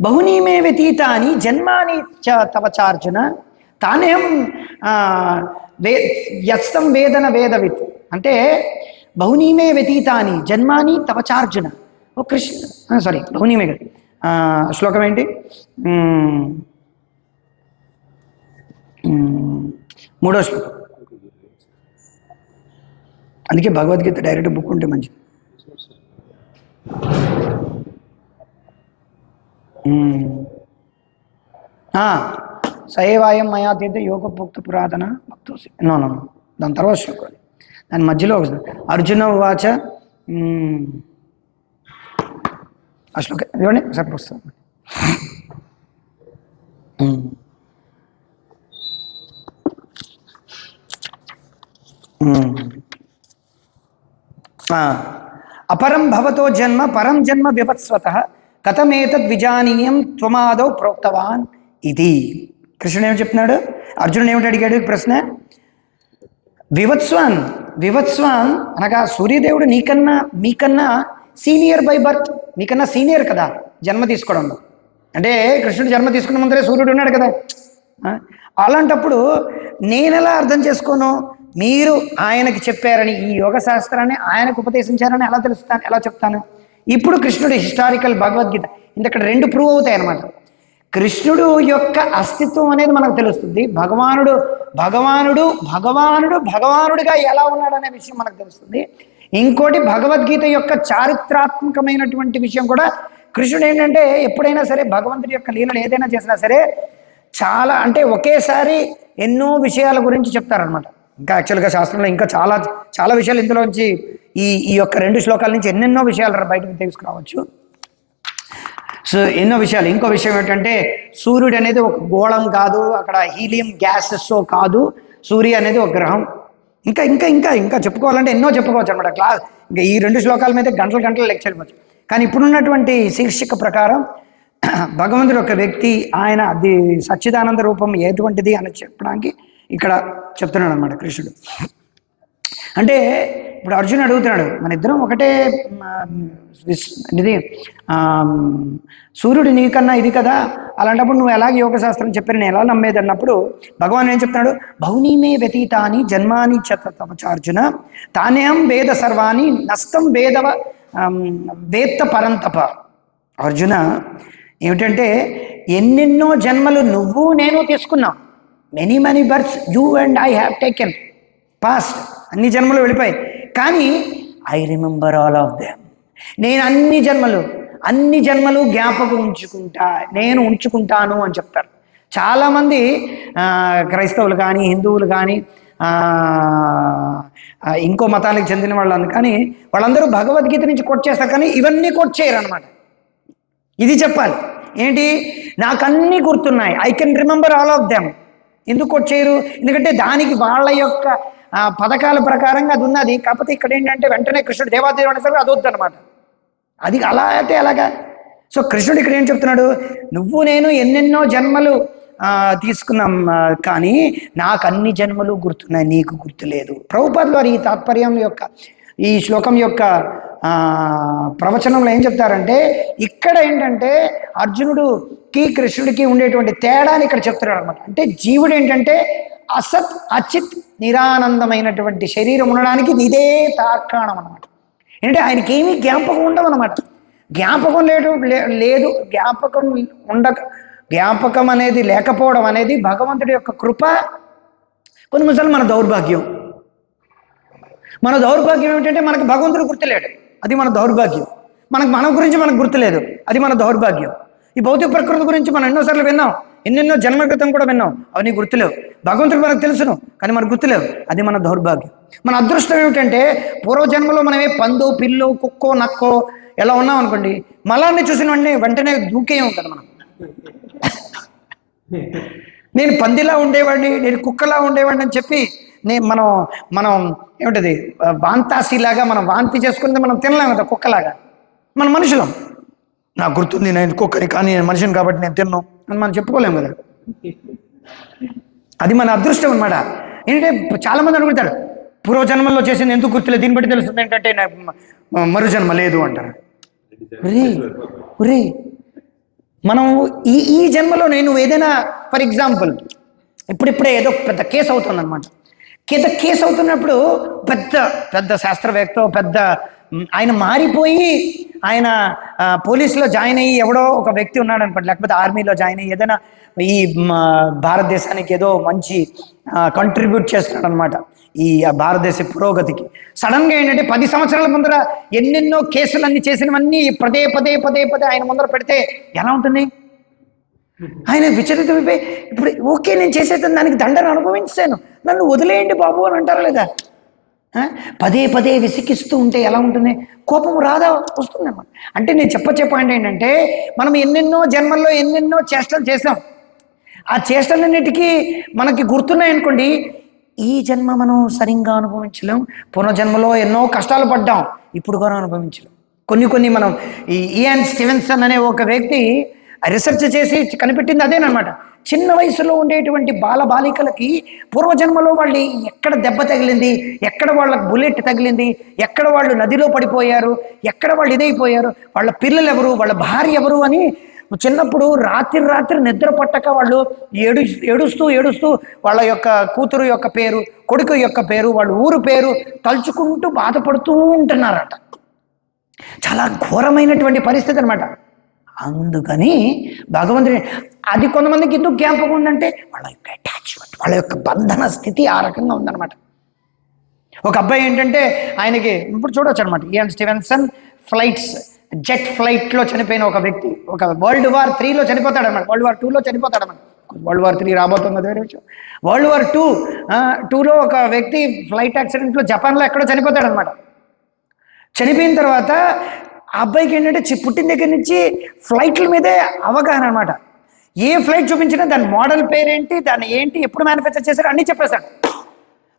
బహునీమే వ్యతీతాని జన్మాని తవ చార్జున తానేం యస్తం వేదన వేదవిత్. అంటే బహునీమే వ్యతీతాని జన్మాని తవ చార్జున. ఓ కృష్ణ సారీ బహునీమే కదా, శ్లోకం ఏంటి, మూడో శ్లోకం. అందుకే భగవద్గీత డైరెక్ట్ బుక్ ఉంటే మంచిది. సయేవాయం మయా తీర్థ యోగపోక్త పురాతన భక్తోసి. నో దాని తర్వాత శ్లోకం, దాని మధ్యలో అర్జున ఉవాచ. ఆ శ్లోకం ఇవ్వండి సార్ పుస్తకం. అపరం భవతో జన్మ పరం జన్మ వివత్స్వతః కథమేతద్ విజానీయం త్వమాదౌ ప్రోక్తవాన్ ఇది. కృష్ణుడు ఏమి చెప్తున్నాడు, అర్జునుడు ఏమిటి అడిగాడు ప్రశ్న, వివత్స్వాన్ అనగా సూర్యదేవుడు మీకన్నా సీనియర్ బై బర్త్, మీకన్నా సీనియర్ కదా జన్మ తీసుకోవడంలో. అంటే కృష్ణుడు జన్మ తీసుకున్న ముందరే సూర్యుడు ఉన్నాడు కదా. అలాంటప్పుడు నేను ఎలా అర్థం చేసుకోను, మీరు ఆయనకి చెప్పారని, ఈ యోగ శాస్త్రాన్ని ఆయనకు ఉపదేశించారని ఎలా చెప్తాను. ఇప్పుడు కృష్ణుడు హిస్టారికల్ భగవద్గీత ఇంతక్కడ రెండు ప్రూవ్ అవుతాయి అన్నమాట. కృష్ణుడు యొక్క అస్తిత్వం అనేది మనకు తెలుస్తుంది, భగవానుడుగా ఎలా ఉన్నాడనే విషయం మనకు తెలుస్తుంది. ఇంకోటి భగవద్గీత యొక్క చారిత్రాత్మకమైనటువంటి విషయం కూడా, కృష్ణుడు ఏంటంటే ఎప్పుడైనా సరే భగవంతుడి యొక్క లీలలు ఏదైనా చేసినా సరే చాలా అంటే ఒకేసారి ఎన్నో విషయాల గురించి చెప్తారనమాట. ఇంకా యాక్చువల్గా శాస్త్రంలో ఇంకా చాలా చాలా విషయాలు ఇందులోంచి ఈ యొక్క రెండు శ్లోకాల నుంచి ఎన్నెన్నో విషయాలు బయటకు తీసుకురావచ్చు. సో ఎన్నో విషయాలు. ఇంకో విషయం ఏంటంటే సూర్యుడు అనేది ఒక గోళం కాదు, అక్కడ హీలియం గ్యాసెస్ కాదు, సూర్య అనేది ఒక గ్రహం. ఇంకా ఇంకా ఇంకా ఇంకా చెప్పుకోవాలంటే ఎన్నో చెప్పుకోవచ్చు అనమాట. ఇంకా ఈ రెండు శ్లోకాల మీద గంటలు లెక్చర్ ఇవ్వచ్చు. కానీ ఇప్పుడున్నటువంటి శీర్షిక ప్రకారం భగవంతుడు ఒక వ్యక్తి, ఆయన అది సచ్చిదానంద రూపం ఎటువంటిది అని చెప్పడానికి ఇక్కడ చెప్తున్నాడు అనమాట కృష్ణుడు. అంటే ఇప్పుడు అర్జునుడు అడుగుతున్నాడు, మన ఇద్దరం ఒకటే ఇది సూర్యుడు నీకన్నా ఇది కదా, అలాంటప్పుడు నువ్వు ఎలాగ యోగ శాస్త్రం చెప్పారు నేను ఎలా నమ్మేది అన్నప్పుడు భగవాన్ ఏం చెప్తున్నాడు, బహునీమే వ్యతీతాని జన్మాని చతవచార్జున తానేం వేద సర్వాణి నష్టం వేత్త పరంతప. అర్జున ఏమిటంటే ఎన్నెన్నో జన్మలు నువ్వు నేను తీసుకున్నాం, many births you and I have taken past, అన్ని జన్మలు వెళ్ళిపోయాయి. కానీ I remember all of them. నేను అన్ని జన్మలు జ్ఞాపకం ఉంచుకుంటాను అని చెప్తారు. చాలామంది క్రైస్తవులు కానీ హిందువులు కానీ ఇంకో మతాలకు చెందిన వాళ్ళు కానీ వాళ్ళందరూ భగవద్గీత నుంచి కోట్ చేస్తారు, కానీ ఇవన్నీ కోట్ చేయరు అనమాట. ఇది చెప్పాలి ఏంటి, నాకు అన్నీ గుర్తున్నాయి, I can remember all of them. ఎందుకు కోట్ చేయరు, ఎందుకంటే దానికి వాళ్ళ యొక్క పథకాల ప్రకారంగా అది ఉన్నది. కాకపోతే ఇక్కడ ఏంటంటే వెంటనే కృష్ణుడు దేవాదేవుడు అనేసరికి అది వద్దు అనమాట. అది అలా అయితే అలాగా. సో కృష్ణుడు ఇక్కడ ఏం చెప్తున్నాడు, నువ్వు నేను ఎన్నెన్నో జన్మలు తీసుకున్నాం, కానీ నాకు అన్ని జన్మలు గుర్తున్నాయి, నీకు గుర్తులేదు. ప్రభుపాదులు వారి ఈ తాత్పర్యం యొక్క ఈ శ్లోకం యొక్క ప్రవచనంలో ఏం చెప్తారంటే, ఇక్కడ ఏంటంటే అర్జునుడికి కృష్ణుడికి ఉండేటువంటి తేడాని ఇక్కడ చెప్తున్నాడు అనమాట. అంటే జీవుడు ఏంటంటే అసత్ అచిత్ నిరానందమైనటువంటి శరీరం ఉండడానికి ఇదే తార్కాణం అనమాట. ఏంటంటే ఆయనకి ఏమీ జ్ఞాపకం ఉండవు అనమాట. జ్ఞాపకం లేదు జ్ఞాపకం అనేది లేకపోవడం అనేది భగవంతుడి యొక్క కృప. కొన్నిసార్లు మన దౌర్భాగ్యం ఏమిటంటే మనకు భగవంతుడు గుర్తులేడు, అది మన దౌర్భాగ్యం. మన గురించి మనకు గుర్తులేదు, అది మన దౌర్భాగ్యం. ఈ భౌతిక ప్రకృతి గురించి మనం ఎన్నోసార్లు విన్నాం, ఎన్నెన్నో జన్మ క్రితం కూడా విన్నాం, అవన్నీ గుర్తులేవు. భగవంతుడు మనకు తెలుసును కానీ మనకు గుర్తులేవు, అది మన దౌర్భాగ్యం. మన అదృష్టం ఏమిటంటే పూర్వజన్మలో మనమే పందో పిల్లో కుక్కో నక్కో ఎలా ఉన్నాం అనుకోండి, మలాన్ని చూసిన వెంటనే దూకే ఉంటుంది మనం. నేను పందిలా ఉండేవాడిని, నేను కుక్కలా ఉండేవాడిని అని చెప్పి మనం ఏమిటది వాంతాసిలాగా మనం వాంతి చేసుకుంటే మనం తినలేం కదా కుక్కలాగా. మన మనుషులం, నాకు గుర్తుంది నేను కుక్కని కానీ నేను మనిషిని కాబట్టి నేను తిన్నాను అని మనం చెప్పుకోలేము కదా. అది మన అదృష్టం అనమాట. ఏంటంటే చాలామంది అనుకుంటారు పూర్వజన్మల్లో చేసింది ఎందుకు గుర్తులేదు, దీన్ని బట్టి తెలుస్తుంది ఏంటంటే మరుజన్మ లేదు అంటారు. ఒరే మనం ఈ జన్మలో నేను ఏదైనా ఫర్ ఎగ్జాంపుల్ ఇప్పుడిప్పుడే ఏదో పెద్ద కేసు అవుతుంది అనమాట. కేసు అవుతున్నప్పుడు పెద్ద శాస్త్రవేత్త పెద్ద ఆయన మారిపోయి ఆయన పోలీసులో జాయిన్ అయ్యి ఎవడో ఒక వ్యక్తి ఉన్నాడు అనుకోండి, లేకపోతే ఆర్మీలో జాయిన్ అయ్యి ఏదైనా ఈ భారతదేశానికి ఏదో మంచి కంట్రిబ్యూట్ చేస్తున్నాడు అనమాట ఈ భారతదేశ పురోగతికి. సడన్గా ఏంటంటే 10 సంవత్సరాల ముందర ఎన్నెన్నో కేసులన్నీ చేసినవన్నీ పదే ఆయన ముందర పెడితే ఎలా ఉంటుంది? ఆయన విచలితమైపోయి ఇప్పుడు ఓకే నేను చేసేసాను, దానికి దండను అనుభవించాను, నన్ను వదిలేయండి బాబు అని అంటారా లేదా? పదే విసిగిస్తూ ఉంటే ఎలా ఉంటుంది? కోపం రాదా? వస్తుందన్నమాట. అంటే నేను చెప్పండి ఏంటంటే మనం ఎన్నెన్నో జన్మల్లో ఎన్నెన్నో చేష్టలు చేసాం. ఆ చేష్టలన్నిటికీ మనకి గుర్తున్నాయనుకోండి, ఈ జన్మ మనం సరిగ్గా అనుభవించలేం, పునర్జన్మలో ఎన్నో కష్టాలు పడ్డాం, ఇప్పుడు కూడా అనుభవించలేం. కొన్ని మనం ఈ ఇయాన్ స్టీవెన్సన్ అనే ఒక వ్యక్తి రీసెర్చ్ చేసి కనిపెట్టింది అదేనమాట. చిన్న వయసులో ఉండేటువంటి బాలికలకి పూర్వజన్మలో వాళ్ళు ఎక్కడ దెబ్బ తగిలింది, ఎక్కడ వాళ్ళకి బుల్లెట్ తగిలింది, ఎక్కడ వాళ్ళు నదిలో పడిపోయారు, ఎక్కడ వాళ్ళు ఇదైపోయారు, వాళ్ళ పిల్లలు ఎవరు, వాళ్ళ భార్య ఎవరు అని చిన్నప్పుడు రాత్రి నిద్ర పట్టక వాళ్ళు ఏడుస్తూ వాళ్ళ యొక్క కూతురు యొక్క పేరు, కొడుకు యొక్క పేరు, వాళ్ళ ఊరు పేరు తలుచుకుంటూ బాధపడుతూ ఉంటున్నారట. చాలా ఘోరమైనటువంటి పరిస్థితి అనమాట. అందుకని భగవంతుడి అది కొంతమందికి ఎందుకు జ్ఞాపకం ఉందంటే వాళ్ళ యొక్క అటాచ్మెంట్, వాళ్ళ యొక్క బంధన స్థితి ఆ రకంగా ఉందన్నమాట. ఒక అబ్బాయి ఏంటంటే ఆయనకి ఇప్పుడు చూడవచ్చు అనమాట, ఇయాన్ స్టీవెన్సన్ జెట్ ఫ్లైట్లో చనిపోయిన ఒక వ్యక్తి ఒక World War III చనిపోతాడు అనమాట, World War II చనిపోతాడు అనమాట. World War III రాబోతుంది వేరే విషయం. World War II ఒక వ్యక్తి ఫ్లైట్ యాక్సిడెంట్లో జపాన్లో ఎక్కడో చనిపోతాడు అనమాట. చనిపోయిన తర్వాత ఆ అబ్బాయికి ఏంటంటే పుట్టిన దగ్గర నుంచి ఫ్లైట్ల మీదే అవగాహన అనమాట. ఏ ఫ్లైట్ చూపించినా దాని మోడల్ పేరేంటి, దాన్ని ఏంటి, ఎప్పుడు మ్యానుఫ్యాక్చర్ చేశారు అన్నీ చెప్పేశాడు.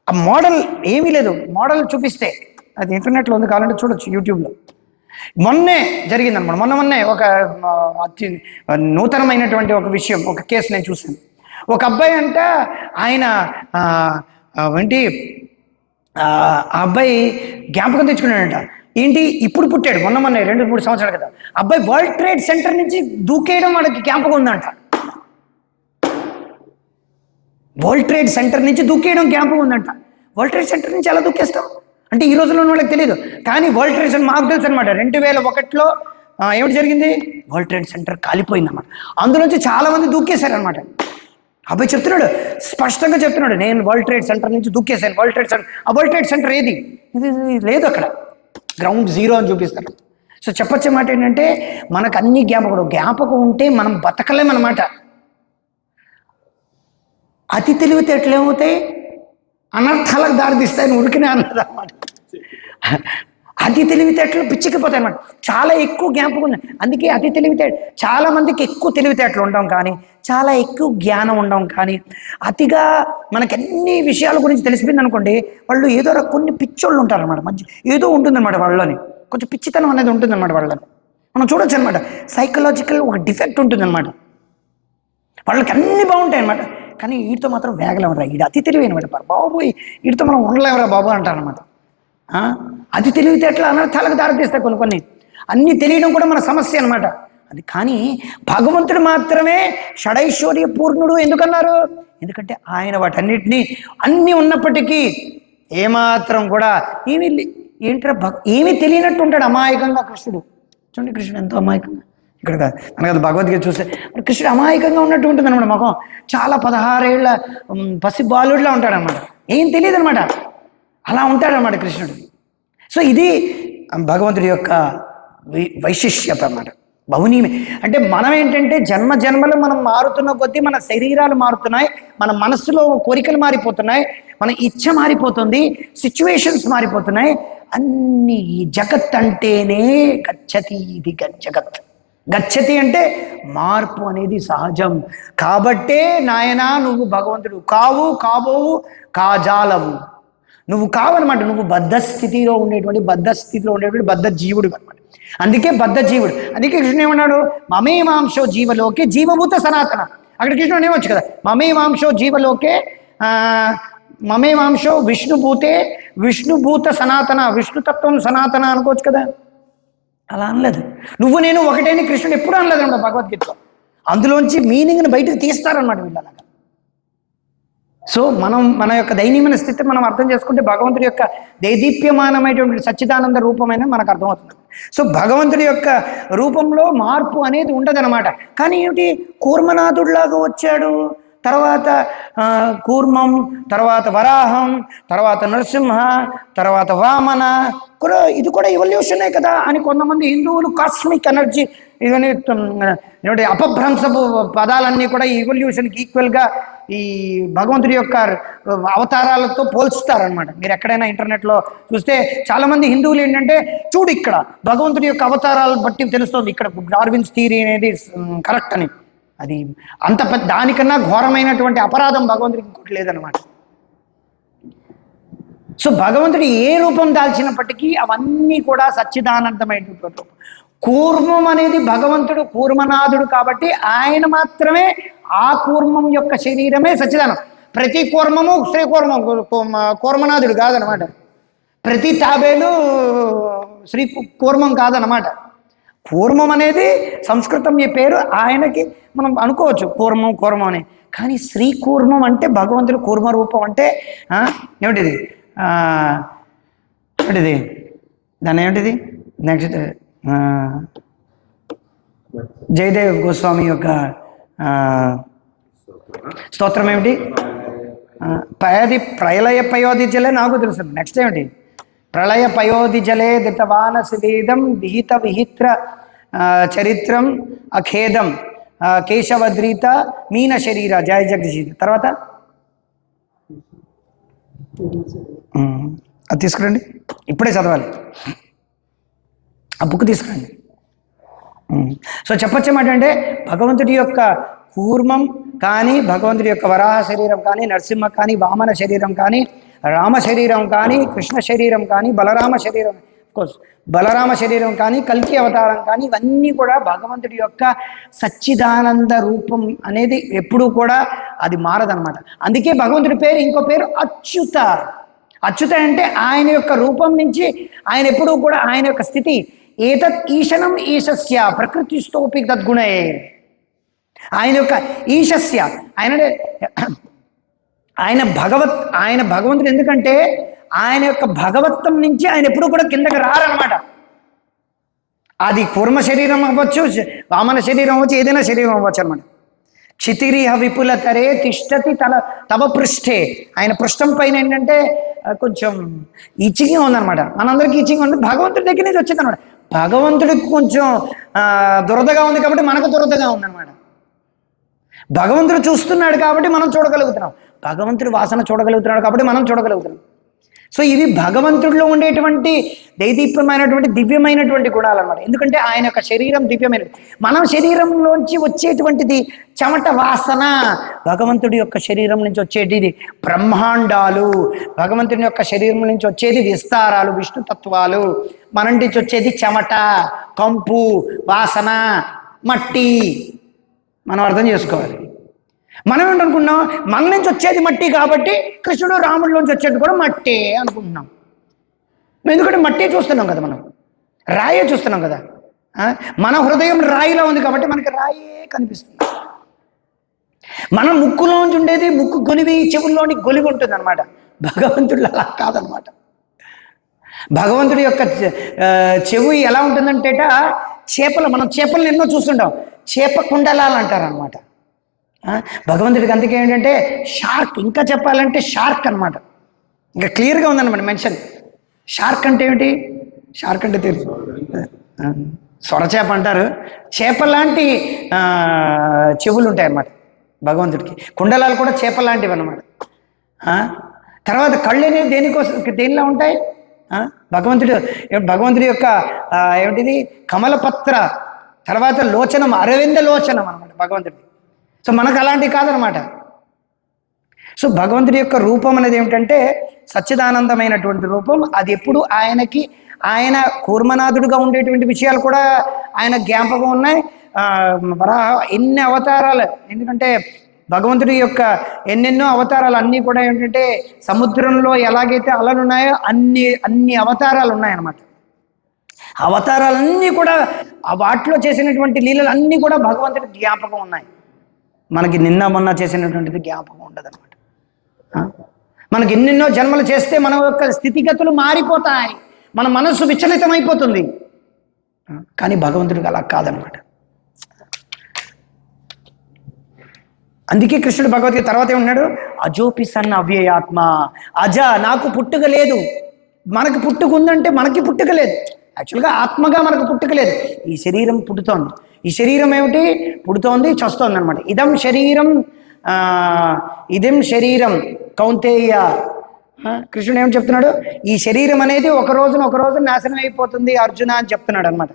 ఆ మోడల్ ఏమీ లేదు, మోడల్ చూపిస్తే అది ఇంటర్నెట్లో ఉంది, కావాలంటే చూడొచ్చు యూట్యూబ్లో. మొన్నే జరిగిందనమాట, మొన్నే ఒక అతి నూతనమైనటువంటి ఒక విషయం, ఒక కేసు నేను చూశాను. ఒక అబ్బాయి అంట ఆయన ఏంటి ఆ అబ్బాయి జ్ఞాపకం తెచ్చుకున్నాడంట. ఏంటి ఇప్పుడు పుట్టాడు మొన్న 2-3 సంవత్సరాల కదా, అబ్బాయి వరల్డ్ ట్రేడ్ సెంటర్ నుంచి దూకేయడం వాడికి జ్ఞాపకం ఉందంట. వరల్డ్ ట్రేడ్ సెంటర్ నుంచి దూకేయడం జ్ఞాపకం ఉందంట. వరల్డ్ ట్రేడ్ సెంటర్ నుంచి ఎలా దూకేస్తాం అంటే ఈ రోజుల్లో వాళ్ళకి తెలియదు, కానీ వరల్డ్ ట్రేడ్ సెంటర్ మాకు తెలుసు అనమాట. 2001లో ఏమిటి జరిగింది, వరల్డ్ ట్రేడ్ సెంటర్ కాలిపోయిందన్నమాట. అందులోంచి చాలామంది దూకేశారనమాట. అబ్బాయి చెప్తున్నాడు, స్పష్టంగా చెప్తున్నాడు, నేను వరల్డ్ ట్రేడ్ సెంటర్ నుంచి దూకేశాను. వరల్డ్ ట్రేడ్ సెంటర్ ఏది, ఇది లేదు, అక్కడ గ్రౌండ్ జీరో అని చూపిస్తారు. సో చెప్పొచ్చే మాట ఏంటంటే మనకు అన్ని జ్ఞాపకం ఉంటే మనం బతకలేమన్నమాట. అతి తెలివితేటలు ఏమవుతాయి, అనర్థాలకు దారితీస్తాయని ఉరికినే అన్నది అన్నమాట. అతి తెలివితేటలు పిచ్చికిపోతాయి అన్నమాట. చాలా ఎక్కువ జ్ఞాపకం ఉంది. అందుకే అతి తెలివితేట, చాలా మందికి ఎక్కువ తెలివితేటలు ఉండడం కానీ, చాలా ఎక్కువ జ్ఞానం ఉండడం కానీ, అతిగా మనకి అన్ని విషయాల గురించి తెలిసిపోయింది అనుకోండి, వాళ్ళు ఏదో కొన్ని పిచ్చోళ్ళు ఉంటారన్నమాట. మంచి ఏదో ఉంటుందన్నమాట వాళ్ళని, కొంచెం పిచ్చితనం అనేది ఉంటుందన్నమాట వాళ్ళని. మనం చూడొచ్చు అనమాట. సైకలాజికల్ ఒక డిఫెక్ట్ ఉంటుందన్నమాట. వాళ్ళకి అన్నీ బాగుంటాయి అన్నమాట, కానీ వీటితో మాత్రం వేగలేమరా, వీడు అతి తెలివైనమాట బాబు, వీటితో మనం ఉండలేమరా బాబు అంటారనమాట. అది తెలివితేటలు అనర్థాలకు దారితీస్తాయి కొన్ని కొన్ని. అన్నీ తెలియడం కూడా మన సమస్య అనమాట. అది కానీ భగవంతుడు మాత్రమే షడైశ్వర్య పూర్ణుడు ఎందుకన్నారు? ఎందుకంటే ఆయన వాటన్నిటినీ అన్నీ ఉన్నప్పటికీ ఏమాత్రం కూడా ఏమీ తెలియనట్టు ఉంటాడు అమాయకంగా కృష్ణుడు. చూడండి కృష్ణుడు ఎంతో అమాయకంగా. ఇక్కడ కాదు మనకు భగవద్గీత చూస్తే కృష్ణుడు అమాయకంగా ఉన్నట్టు ఉంటుంది అనమాట. ముఖం చాలా 16 ఏళ్ల పసి బాలుడిలా ఉంటాడనమాట. ఏం తెలియదు అనమాట, అలా ఉంటాడనమాట కృష్ణుడు. సో ఇది భగవంతుడి యొక్క వైశిష్యత అన్నమాట. బహునీమే అంటే మనం ఏంటంటే జన్మ జన్మలు మనం మారుతున్న కొద్దీ మన శరీరాలు మారుతున్నాయి, మన మనస్సులో కోరికలు మారిపోతున్నాయి, మన ఇచ్ఛ మారిపోతుంది, సిచ్యువేషన్స్ మారిపోతున్నాయి. అన్ని ఈ జగత్ అంటేనే గచ్చతి, ఇది జగత్. గచ్చతి అంటే మార్పు అనేది సహజం. కాబట్టే నాయనా నువ్వు భగవంతుడు కావు, కాబోవు, కాజాలవు. నువ్వు కావనమాట. నువ్వు బద్ధ స్థితిలో ఉండేటువంటి బద్ధ జీవుడు అనమాట. అందుకే బద్ధ జీవుడు. అందుకే కృష్ణుడు ఏమన్నాడు? మమే మాంసో జీవలోకే జీవభూత సనాతన. అక్కడ కృష్ణుడు ఏమొచ్చు కదా, మమే మాంసో జీవలోకే మమే మాంసో విష్ణుభూతే విష్ణుభూత సనాతన, విష్ణుతత్వం సనాతన అనుకోవచ్చు కదా. అలా అనలేదు. నువ్వు నేను ఒకటేని కృష్ణుడు ఎప్పుడు అనలేదు అన్నమాట భగవద్గీతలో. అందులోంచి మీనింగ్ని బయటకు తీస్తారనమాట వీళ్ళలాగా. సో మన యొక్క దైనీమైన స్థితి మనం అర్థం చేసుకుంటే భగవంతుడి యొక్క దైదీప్యమానమైనటువంటి సచ్చిదానంద రూపమైన మనకు అర్థమవుతుంది. సో భగవంతుడి యొక్క రూపంలో మార్పు అనేది ఉండదన్నమాట. కానీ ఏమిటి, కూర్మనాథుడిలాగా వచ్చాడు, తర్వాత కూర్మం, తర్వాత వరాహం, తర్వాత నరసింహ, తర్వాత వామన కూడా, ఇది కూడా ఎవల్యూషనే కదా అని కొంతమంది హిందువులు కాస్మిక్ ఎనర్జీ ఇవన్నీ అపభ్రంశపు పదాలన్నీ కూడా ఈ ఎవల్యూషన్కి ఈక్వల్గా ఈ భగవంతుడి యొక్క అవతారాలతో పోల్చుతారనమాట. మీరు ఎక్కడైనా ఇంటర్నెట్లో చూస్తే చాలామంది హిందువులు ఏంటంటే, చూడు ఇక్కడ భగవంతుడి యొక్క అవతారాలను బట్టి తెలుస్తుంది ఇక్కడ డార్విన్స్ థియరీ అనేది కరెక్ట్ అని. అది అంత దానికన్నా ఘోరమైనటువంటి అపరాధం భగవంతుడికి ఇంకోటి లేదనమాట. సో భగవంతుడు ఏ రూపం దాల్చినప్పటికీ అవన్నీ కూడా సచ్చిదానందమైనటువంటి రూపం. కూర్మం అనేది భగవంతుడు కూర్మనాథుడు కాబట్టి ఆయన మాత్రమే ఆ కూర్మం యొక్క శరీరమే సచ్చిదానం. ప్రతి కూర్మము శ్రీ కూర్మనాథుడు కాదనమాట. ప్రతి తాబేలు శ్రీ కూర్మం కాదనమాట. కూర్మం అనేది సంస్కృతం ఈ పేరు, ఆయనకి మనం అనుకోవచ్చు కూర్మం అని. కానీ శ్రీ కూర్మం అంటే భగవంతుడు కూర్మ రూపం అంటే ఏమిటిది ఏమిటిది దాన్ని ఏమిటిది నెక్స్ట్ జయదేవ్ గోస్వామి యొక్క స్తోత్రం ఏమిటి? ప్రళయ పయోధి జలే నాకు తెలుసు. నెక్స్ట్ ఏమిటి? ప్రళయ పయోధి జలే దితవాన సిదీదం విహిత విహిత్ర చరిత్రం అఖేదం కేశవద్రీత మీన శరీర జయ జగదీశ. తర్వాత అది తీసుకురండి, ఇప్పుడే చదవాలి, ఆ బుక్ తీసుకురండి. సో చెప్పొచ్చేమాట అంటే భగవంతుడి యొక్క కూర్మం కానీ, భగవంతుడి యొక్క వరాహ శరీరం కానీ, నరసింహ కానీ, వామన శరీరం కానీ, రామ శరీరం కానీ, కృష్ణ శరీరం కానీ, బలరామ శరీరం, కోర్స్ బలరామ శరీరం కానీ, కల్కి అవతారం కానీ, ఇవన్నీ కూడా భగవంతుడి యొక్క సచ్చిదానంద రూపం అనేది ఎప్పుడూ కూడా అది మారదనమాట. అందుకే భగవంతుడి పేరు ఇంకో పేరు అచ్యుత. అచ్యుత అంటే ఆయన యొక్క రూపం నుంచి ఆయన ఎప్పుడూ కూడా ఆయన యొక్క స్థితి ఏతత్ ఈశనం ఈశస్య ప్రకృతిస్తోపి తద్గుణే. ఆయన యొక్క ఈశస్య ఆయన భగవంతుడు. ఎందుకంటే ఆయన యొక్క భగవత్వం నుంచి ఆయన ఎప్పుడూ కూడా కిందకి రారనమాట. అది కూర్మ శరీరం అవ్వచ్చు, వామన శరీరం అవ్వచ్చు, ఏదైనా శరీరం అవ్వచ్చు అనమాట. క్షితిరిహ విపులతరే తిష్టతి తవ పృష్ఠే. ఆయన పృష్ఠం పైన ఏంటంటే కొంచెం ఇచ్చింగ్ ఉందనమాట. మనందరికీ ఇచ్చింగ్ ఉంది, భగవంతుడి దగ్గర నుంచి వచ్చింది అనమాట. భగవంతుడికి కొంచెం దురదగా ఉంది కాబట్టి మనకు దురదగా ఉందన్నమాట. భగవంతుడు చూస్తున్నాడు కాబట్టి మనం చూడగలుగుతున్నాం, భగవంతుడి వాసన చూడగలుగుతున్నాడు కాబట్టి మనం చూడగలుగుతున్నాం. సో ఇవి భగవంతుడిలో ఉండేటువంటి దైదీప్యమైనటువంటి దివ్యమైనటువంటి గుణాలు అనమాట. ఎందుకంటే ఆయన యొక్క శరీరం దివ్యమైనది. మనం శరీరంలోంచి వచ్చేటువంటిది చెమట వాసన, భగవంతుడి యొక్క శరీరం నుంచి వచ్చేటిది బ్రహ్మాండాలు, భగవంతుని యొక్క శరీరం నుంచి వచ్చేది విస్తారాలు, విష్ణుతత్వాలు. మన నుంచి వచ్చేది చెమట, కంపు, వాసన, మట్టి. మనం అర్థం చేసుకోవాలి. మనం ఏంటనుకున్నాం, మన నుంచి వచ్చేది మట్టి కాబట్టి కృష్ణుడు రాముడిలోంచి వచ్చేది కూడా మట్టే అనుకుంటున్నాం. ఎందుకంటే మట్టే చూస్తున్నాం కదా, మనం రాయే చూస్తున్నాం కదా. మన హృదయం రాయిలా ఉంది కాబట్టి మనకి రాయే కనిపిస్తుంది. మన ముక్కులోంచి ఉండేది ముక్కు గొలివి, చెవుల్లోని గొలివి ఉంటుంది అనమాట. భగవంతుడు అలా కాదనమాట. భగవంతుడి యొక్క చెవు ఎలా ఉంటుందంటేట చేపలు, మనం చేపలను ఎన్నో చూస్తుంటాం, చేప కుండలాలు అంటారు అనమాట. భగవంతుడికి అందుకే ఏంటంటే షార్క్, ఇంకా చెప్పాలంటే షార్క్ అనమాట. ఇంకా క్లియర్గా ఉందన్నమాట మెన్షన్. షార్క్ అంటే ఏమిటి? షార్క్ అంటే తెలుసు, సొరచేప అంటారు. చేప లాంటి చెవులు ఉంటాయి అన్నమాట భగవంతుడికి. కుండలాలు కూడా చేప లాంటివి అన్నమాట. తర్వాత కళ్ళు అనేవి దేనిలా ఉంటాయి? భగవంతుడి యొక్క ఏమిటిది కమలపత్ర, తర్వాత లోచనం, అరవింద లోచనం అనమాట భగవంతుడి. సో మనకు అలాంటివి కాదనమాట. సో భగవంతుడి యొక్క రూపం అనేది ఏమిటంటే సచ్చిదానందమైనటువంటి రూపం. అది ఎప్పుడు ఆయనకి, ఆయన కూర్మనాథుడుగా ఉండేటువంటి విషయాలు కూడా ఆయన జ్ఞాపకం ఉన్నాయి. ఎన్ని అవతారాలు, ఎందుకంటే భగవంతుడి యొక్క ఎన్నెన్నో అవతారాలు అన్నీ కూడా ఏంటంటే సముద్రంలో ఎలాగైతే అలలు ఉన్నాయో అన్ని అవతారాలు ఉన్నాయన్నమాట. అవతారాలన్నీ కూడా వాటిలో చేసినటువంటి లీలలు అన్నీ కూడా భగవంతుడి జ్ఞాపకం ఉన్నాయి. మనకి నిన్న మొన్న చేసినటువంటిది జ్ఞాపకం ఉండదు అనమాట. మనకి ఎన్నెన్నో జన్మలు చేస్తే మన యొక్క స్థితిగతులు మారిపోతాయి, మన మనస్సు విచలితమైపోతుంది. కానీ భగవంతుడికి అలా కాదనమాట. అందుకే కృష్ణుడు భగవద్గీత తర్వాత ఏమన్నాడు? అజోపి సన్న అవ్యయాత్మ. అజ, నాకు పుట్టుక లేదు. మనకి పుట్టుక ఉందంటే మనకి పుట్టుక లేదు. యాక్చువల్గా ఆత్మగా మనకు పుట్టుక లేదు. ఈ శరీరం పుట్టుతోంది. ఈ శరీరం ఏమిటి? పుడుతోంది, చస్తోంది అనమాట. ఇదం శరీరం కౌంతేయ. కృష్ణుడు ఏం చెప్తున్నాడు? ఈ శరీరం అనేది ఒక రోజు నాశనం అయిపోతుంది అర్జున అని చెప్తున్నాడు అనమాట.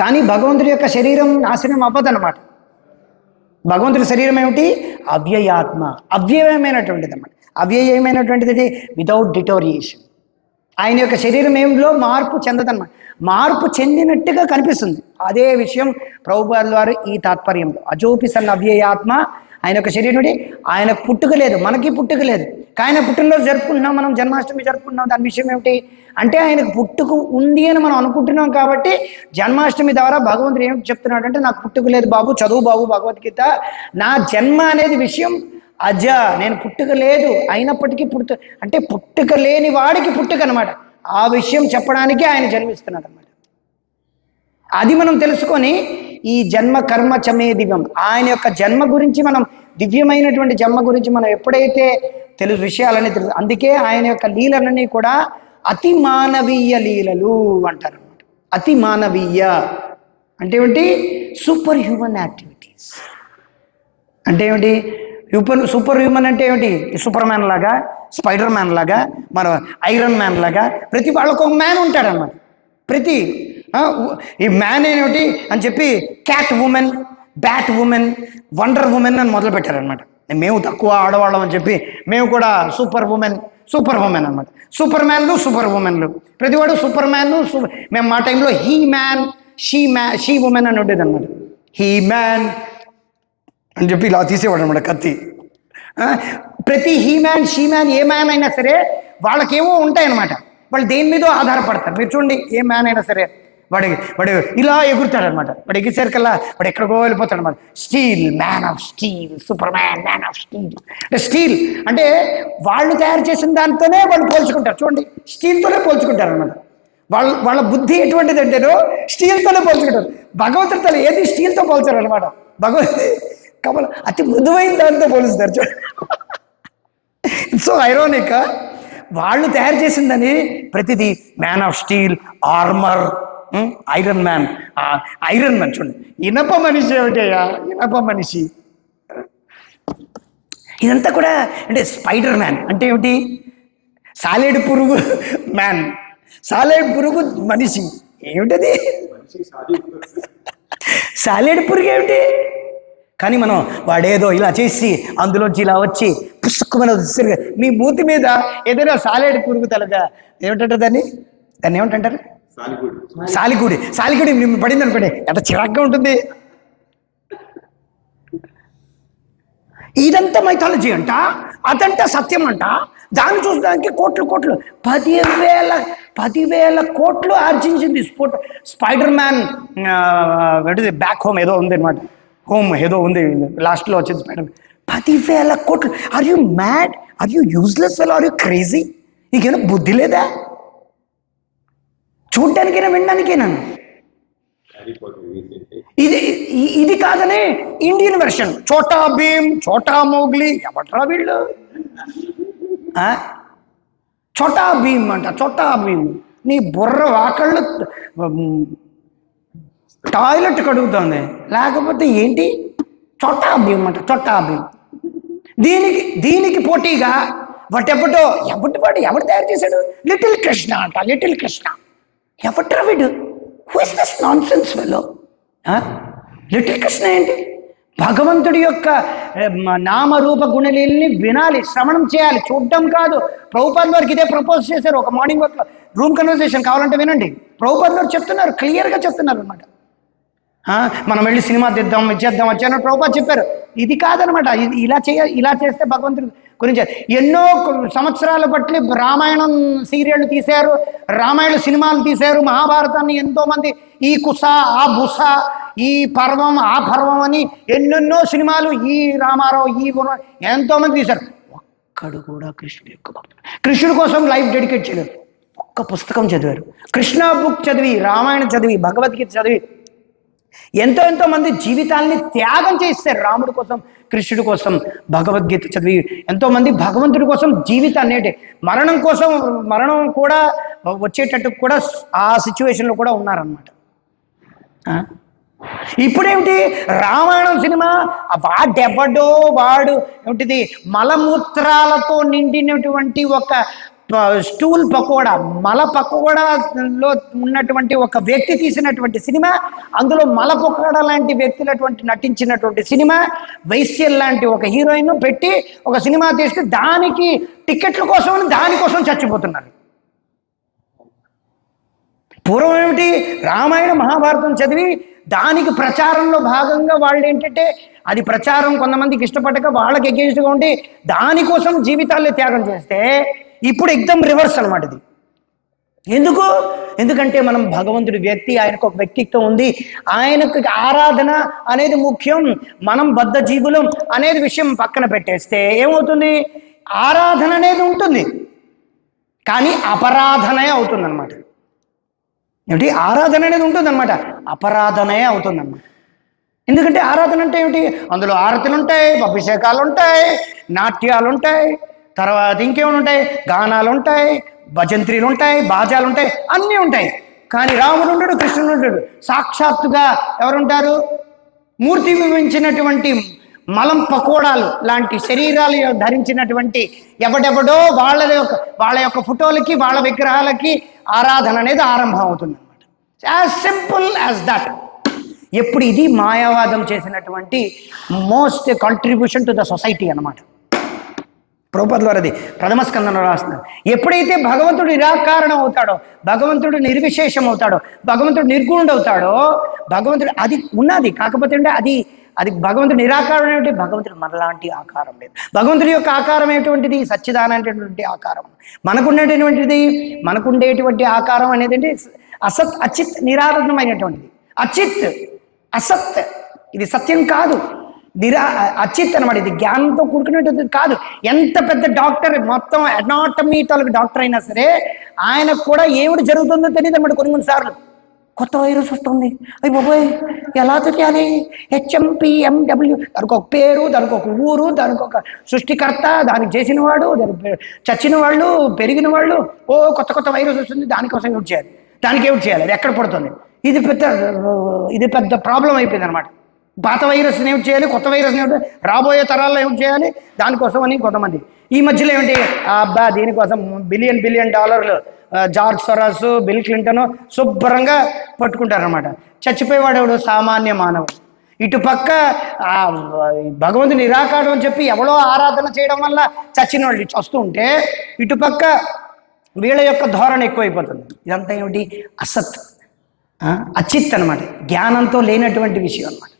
కానీ భగవంతుడి యొక్క శరీరం నాశనం అవ్వదన్నమాట. భగవంతుడి శరీరం ఏమిటి? అవ్యయాత్మ, అవ్యయమైనటువంటిది అన్నమాట. అవ్యయమైనటువంటిది వితౌట్ డిటోరియేషన్. ఆయన యొక్క శరీరం ఏమిలో మార్పు చెందదన్నమాట. మార్పు చెందినట్టుగా కనిపిస్తుంది. అదే విషయం ప్రభుపాదుల వారు ఈ తాత్పర్యంలో అజోపి సన్న అవ్యయాత్మ. ఆయన యొక్క శరీరం, ఆయన పుట్టుక లేదు, మనకి పుట్టుక లేదు. ఆయన పుట్టినరోజు జరుపుకుంటున్నాం, మనం జన్మాష్టమి జరుపుకుంటున్నాం. దాని విషయం ఏమిటి అంటే ఆయనకు పుట్టుక ఉంది అని మనం అనుకుంటున్నాం. కాబట్టి జన్మాష్టమి ద్వారా భగవంతుడు ఏమిటి చెప్తున్నాడు అంటే నాకు పుట్టుక లేదు బాబు, చదువు బాబు భగవద్గీత. నా జన్మ అనేది విషయం అజ, నేను పుట్టుక లేదు, అయినప్పటికీ అంటే పుట్టుక లేని వాడికి పుట్టుక అనమాట. ఆ విషయం చెప్పడానికి ఆయన జన్మిస్తున్నాడు అనమాట. అది మనం తెలుసుకొని ఈ జన్మ కర్మ చమే దివ్యం, ఆయన యొక్క జన్మ గురించి మనం, దివ్యమైనటువంటి జన్మ గురించి మనం ఎప్పుడైతే విషయాలని తెలుసు. అందుకే ఆయన యొక్క లీలలన్నీ కూడా అతి మానవీయ లీలలు అంటారు అనమాట. అతి మానవీయ అంటే ఏమిటి? సూపర్ హ్యూమన్ యాక్టివిటీస్ అంటే ఏమిటి? సూపర్ హ్యూమన్ అంటే ఏమిటి? సూపర్ మ్యాన్ లాగా, స్పైడర్ మ్యాన్ లాగా, మన ఐరన్ మ్యాన్ లాగా ప్రతి వాళ్ళకు ఒక మ్యాన్ ఉంటాడనమాట. ప్రతి ఈ మ్యాన్ ఏమిటి అని చెప్పి cat women, bat women, wonder women అని మొదలు పెట్టారనమాట. మేము తక్కువ ఆడవాళ్ళం అని చెప్పి మేము కూడా సూపర్ ఉమెన్ అనమాట. సూపర్ మ్యాన్లు, సూపర్ ఉమెన్లు, ప్రతివాడు సూపర్ మ్యాన్. మేము మా టైంలో హీ మ్యాన్, షీ ఉమెన్ అని ఉండేది అనమాట. హీ మ్యాన్ అని చెప్పి ఇలా తీసేవాడు అనమాట కత్తి. ప్రతి he man, she man, A man అయినా సరే వాళ్ళకేమో ఉంటాయన్నమాట. వాళ్ళు దేని మీదో ఆధారపడతారు. మీరు చూడండి, ఏ మ్యాన్ అయినా సరే వాడు ఇలా ఎగురుతాడనమాట. వాడు ఎగిరిసరికల్లా వాడు ఎక్కడికో వెళ్ళిపోతాడు అనమాట. Steel, man of steel, super man, man of steel. అంటే స్టీల్ అంటే వాళ్ళు తయారు చేసిన దాంతోనే వాళ్ళు పోల్చుకుంటారు. చూడండి, స్టీల్తోనే పోల్చుకుంటారు అనమాట. వాళ్ళ బుద్ధి ఎటువంటిది అంటేనో స్టీల్తోనే పోల్చుకుంటారు. భగవంతుడితో ఏది స్టీల్తో పోల్చారు అనమాట. భగవంతుడి కమల అతి మృదువైన దాంతో పోలుస్తారు. చూడండి, సో ఐరానిక్. వాళ్ళు తయారు చేసిందని ప్రతిదీ man of steel, armour, iron man. Iron man చూడండి, ఇనప మనిషి ఏమిటయ్యా? ఇనప మనిషి. ఇదంతా కూడా అంటే స్పైడర్ మ్యాన్ అంటే ఏమిటి? సాలేడు పురుగు మ్యాన్, సాలేడు పురుగు మనిషి. ఏమిటది? సాలేడు పురుగు ఏమిటి? కానీ మనం వాడేదో ఇలా చేసి అందులోంచి ఇలా వచ్చి పుష్కమైన మీ మూతి మీద ఏదైనా సాలేడు పురుగు తలగా ఏమిటంటారు దాన్ని ఏమిటంటారు? సాలిగుడి పడింది అనుకోండి, ఎంత చిరాగ్గా ఉంటుంది. ఇదంతా మైథాలజీ అంట. అదంట సత్యం అంట. దాన్ని చూసడానికి కోట్లు కోట్లు 10,000 కోట్లు ఆర్జించింది స్పైడర్ మ్యాన్ బ్యాక్ హోమ్ ఏదో ఉంది అనమాట. హోమ్ ఏదో ఉంది, లాస్ట్లో వచ్చింది స్పైడర్ మ్యాన్. 10,000 కోట్లు. Are you mad? Are you useless fellow? Are you crazy? నీకేనా బుద్ధి లేదా? చూడ్డానికైనా వినడానికైనా? ఇది కాదని ఇండియన్ వెర్షన్ చోటా భీమ్, చోటా మోగ్లీ. ఎవట్రా వీళ్ళు? చోటా భీమ్ అంట, చోటా భీమ్. నీ బుర్ర వాకళ్ళు టాయిలెట్ కడుగుతుంది, లేకపోతే ఏంటి? చోటా భీమ్ అంట, చోటా భీమ్. దీనికి పోటీగా ఎవడు తయారు చేశాడు? లిటిల్ కృష్ణ అంట, లిటిల్ కృష్ణ. ఎవట్రా వీడు? Who is this non sense fellow? Little Krishna ఏంటి? భగవంతుడి యొక్క నామరూప గుణలీలని వినాలి, శ్రవణం చేయాలి, చూడడం కాదు. ప్రభుపాద్ వారికి ఇదే ప్రపోజ్ చేశారు ఒక మార్నింగ్ వర్క్లో. రూమ్ కన్వర్సేషన్ కావాలంటే వినండి. ప్రభుపాద్ వారు చెప్తున్నారు, క్లియర్గా చెప్తున్నారు అనమాట. మనం వెళ్ళి సినిమా తీద్దాం, ఇచ్చేద్దాం వచ్చాను ప్రభుపాద్ చెప్పారు. ఇది కాదనమాట. ఇలా చేస్తే భగవంతుడి గురించి ఎన్నో సంవత్సరాల బట్టి రామాయణం సీరియళ్ళు తీశారు, రామాయణ సినిమాలు తీశారు, మహాభారతాన్ని ఎంతోమంది ఈ కుస ఆ బుస, ఈ పర్వం ఆ పర్వం అని ఎన్నెన్నో సినిమాలు, ఈ రామారావు ఈ ఎంతోమంది తీశారు. ఒక్కడు కూడా కృష్ణుడి యొక్క భక్తుడు, కృష్ణుడి కోసం లైఫ్ డెడికేట్ చేయలేదు. ఒక్క పుస్తకం చదివారు, కృష్ణ బుక్ చదివి, రామాయణం చదివి, భగవద్గీత చదివి ఎంతో మంది జీవితాల్ని త్యాగం చేస్తారు రాముడి కోసం, కృష్ణుడి కోసం. భగవద్గీత చదివి ఎంతోమంది భగవంతుడి కోసం జీవితాన్ని, అంటే మరణం కూడా వచ్చేటట్టు కూడా ఆ సిచ్యువేషన్లో కూడా ఉన్నారన్నమాట. ఇప్పుడేమిటి? రామాయణం సినిమా వాడు ఏమిటిది మలమూత్రాలతో నిండినటువంటి ఒక స్టూల్ పకోడా, మల పకోడాలో ఉన్నటువంటి ఒక వ్యక్తి తీసినటువంటి సినిమా, అందులో మల పకోడా లాంటి వ్యక్తులటువంటి నటించినటువంటి సినిమా, వైశ్యల్ లాంటి ఒక హీరోయిన్ పెట్టి ఒక సినిమా తీస్తే దానికి టికెట్ల కోసం దానికోసం చచ్చిపోతున్నారు. పూర్వం ఏమిటి? రామాయణ మహాభారతం చదివి దానికి ప్రచారంలో భాగంగా వాళ్ళు ఏంటంటే, అది ప్రచారం కొంతమందికి ఇష్టపడక వాళ్ళకి ఎగెయిన్స్ట్గా ఉండి దానికోసం జీవితాల్లో త్యాగం చేస్తే, ఇప్పుడు ఎక్దమ్ రివర్స్ అనమాట ఇది. ఎందుకంటే మనం భగవంతుడి వ్యక్తి, ఆయనకు ఒక వ్యక్తిత్వం ఉంది, ఆయనకు ఆరాధన అనేది ముఖ్యం, మనం బద్ధ జీవులం అనేది విషయం పక్కన పెట్టేస్తే ఏమవుతుంది? ఆరాధన అనేది ఉంటుంది కానీ అపరాధనే అవుతుంది అనమాట. ఏమిటి? ఆరాధన అనేది ఉంటుందన్నమాట, అపరాధనే అవుతుందన్నమాట. ఎందుకంటే ఆరాధన అంటే ఏమిటి? అందులో ఆరతులు ఉంటాయి, అభిషేకాలు ఉంటాయి, నాట్యాలు ఉంటాయి, తర్వాత ఇంకేమైనా ఉంటాయి, గానాలు ఉంటాయి, భజంత్రీలు ఉంటాయి, బాజాలు ఉంటాయి, అన్నీ ఉంటాయి. కానీ రాముడు ఉంటాడు, కృష్ణుడు ఉంటాడు. సాక్షాత్తుగా ఎవరుంటారు? మూర్తి మించినటువంటి మలం పకోడాలు లాంటి శరీరాలు ధరించినటువంటి ఎవడెవడో వాళ్ళ యొక్క ఫోటోలకి, వాళ్ళ విగ్రహాలకి ఆరాధన అనేది ఆరంభం అవుతుంది అనమాట. As simple as that. ఎప్పుడు ఇది మాయావాదం చేసినటువంటి most contribution to the society అన్నమాట. ప్రభుపాద్ వారు అది ప్రథమ స్కందంలో రాస్తున్నారు. ఎప్పుడైతే భగవంతుడు నిరాకారణం అవుతాడో, భగవంతుడు నిర్విశేషం అవుతాడో, భగవంతుడు నిర్గుణుడు అవుతాడో, భగవంతుడు అది ఉన్నది. కాకపోతే అంటే అది భగవంతుడు నిరాకారం ఏమిటి? భగవంతుడు మనలాంటి ఆకారం లేదు. భగవంతుడి యొక్క ఆకారం ఏటువంటిది? సచ్చిదానటువంటి ఆకారం. మనకుండేటువంటి ఆకారం అనేది అంటే అసత్, అచిత్, నిరాధమైనటువంటిది. అచిత్, అసత్, ఇది సత్యం కాదు, అచిత్ అనమాట. ఇది జ్ఞానంతో కూడుకునేటువంటిది కాదు. ఎంత పెద్ద డాక్టర్, మొత్తం అనాటమీ తాలూకు డాక్టర్ అయినా సరే ఆయనకు కూడా ఏమిటి జరుగుతుందో తెలియదు అన్నమాట. కొన్నిసార్లు కొత్త వైరస్ వస్తుంది, అయ్యి బాబోయ్ ఎలా తెలియాలి? HMPMW, దానికి ఒక పేరు, దానికి ఒక ఊరు, దానికి ఒక సృష్టికర్త, దానికి చేసిన వాడు, దానికి చచ్చిన వాళ్ళు, పెరిగిన వాళ్ళు. కొత్త వైరస్ వస్తుంది, దానికోసం ఏమిటి చేయాలి, దానికి ఏమిటి చేయాలి, అది ఎక్కడ పడుతుంది? ఇది పెద్ద ప్రాబ్లం అయిపోయింది అనమాట. పాత వైరస్ని ఏమిటి చేయాలి, కొత్త వైరస్ని ఏమిటి, రాబోయే తరాల్లో ఏమిటి చేయాలి, దానికోసం అని కొంతమంది. ఈ మధ్యలో ఏమిటి? దీనికోసం బిలియన్ డాలర్లు జార్జ్ సొరాస్, బిల్ క్లింటన్ శుభ్రంగా పట్టుకుంటారనమాట. చచ్చిపోయేవాడు సామాన్య మానవుడు. ఇటుపక్క భగవంతుని నిరాకారం అని చెప్పి ఎవడో ఆరాధన చేయడం వల్ల చచ్చిన వాళ్ళు వస్తూ ఉంటే, ఇటుపక్క వీళ్ళ యొక్క ధోరణి ఎక్కువైపోతుంది. ఇదంతా ఏమిటి? అసత్, అచిత్ అనమాట. జ్ఞానంతో లేనటువంటి విషయం అనమాట.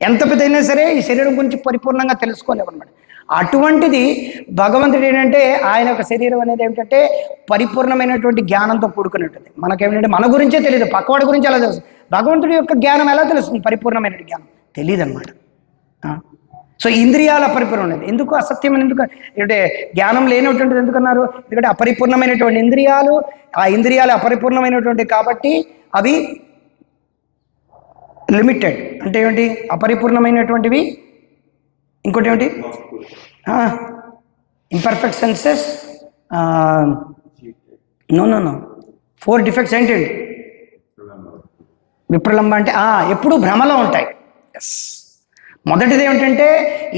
ఎంత పెద్ద అయినా సరే ఈ శరీరం గురించి పరిపూర్ణంగా తెలుసుకోలేము అనమాట. అటువంటిది భగవంతుడు ఏంటంటే ఆయన యొక్క శరీరం అనేది ఏమిటంటే పరిపూర్ణమైనటువంటి జ్ఞానంతో కూడుకున్నట్టుంది. మనకేమిటంటే మన గురించే తెలియదు, పక్కవాడి గురించి ఎలా తెలుసు. భగవంతుడి యొక్క జ్ఞానం ఎలా తెలుస్తుంది? పరిపూర్ణమైన జ్ఞానం తెలియదు అనమాట. సో ఇంద్రియాల పరిపూర్ణం అనేది ఎందుకు అసత్యం ఎందుకు అంటే జ్ఞానం లేనటువంటిది ఎందుకన్నారు? ఎందుకంటే అపరిపూర్ణమైనటువంటి ఇంద్రియాలు, ఆ ఇంద్రియాలు అపరిపూర్ణమైనటువంటి కాబట్టి అవి లిమిటెడ్. అంటే ఏమిటి? అపరిపూర్ణమైనటువంటివి. ఇంకోటి ఏమిటి? Imperfect senses. నో 4 డిఫెక్ట్స్ ఏంటండి? విప్రలంబ అంటే ఎప్పుడు భ్రమలో ఉంటాయి. ఎస్. మొదటిది ఏమిటంటే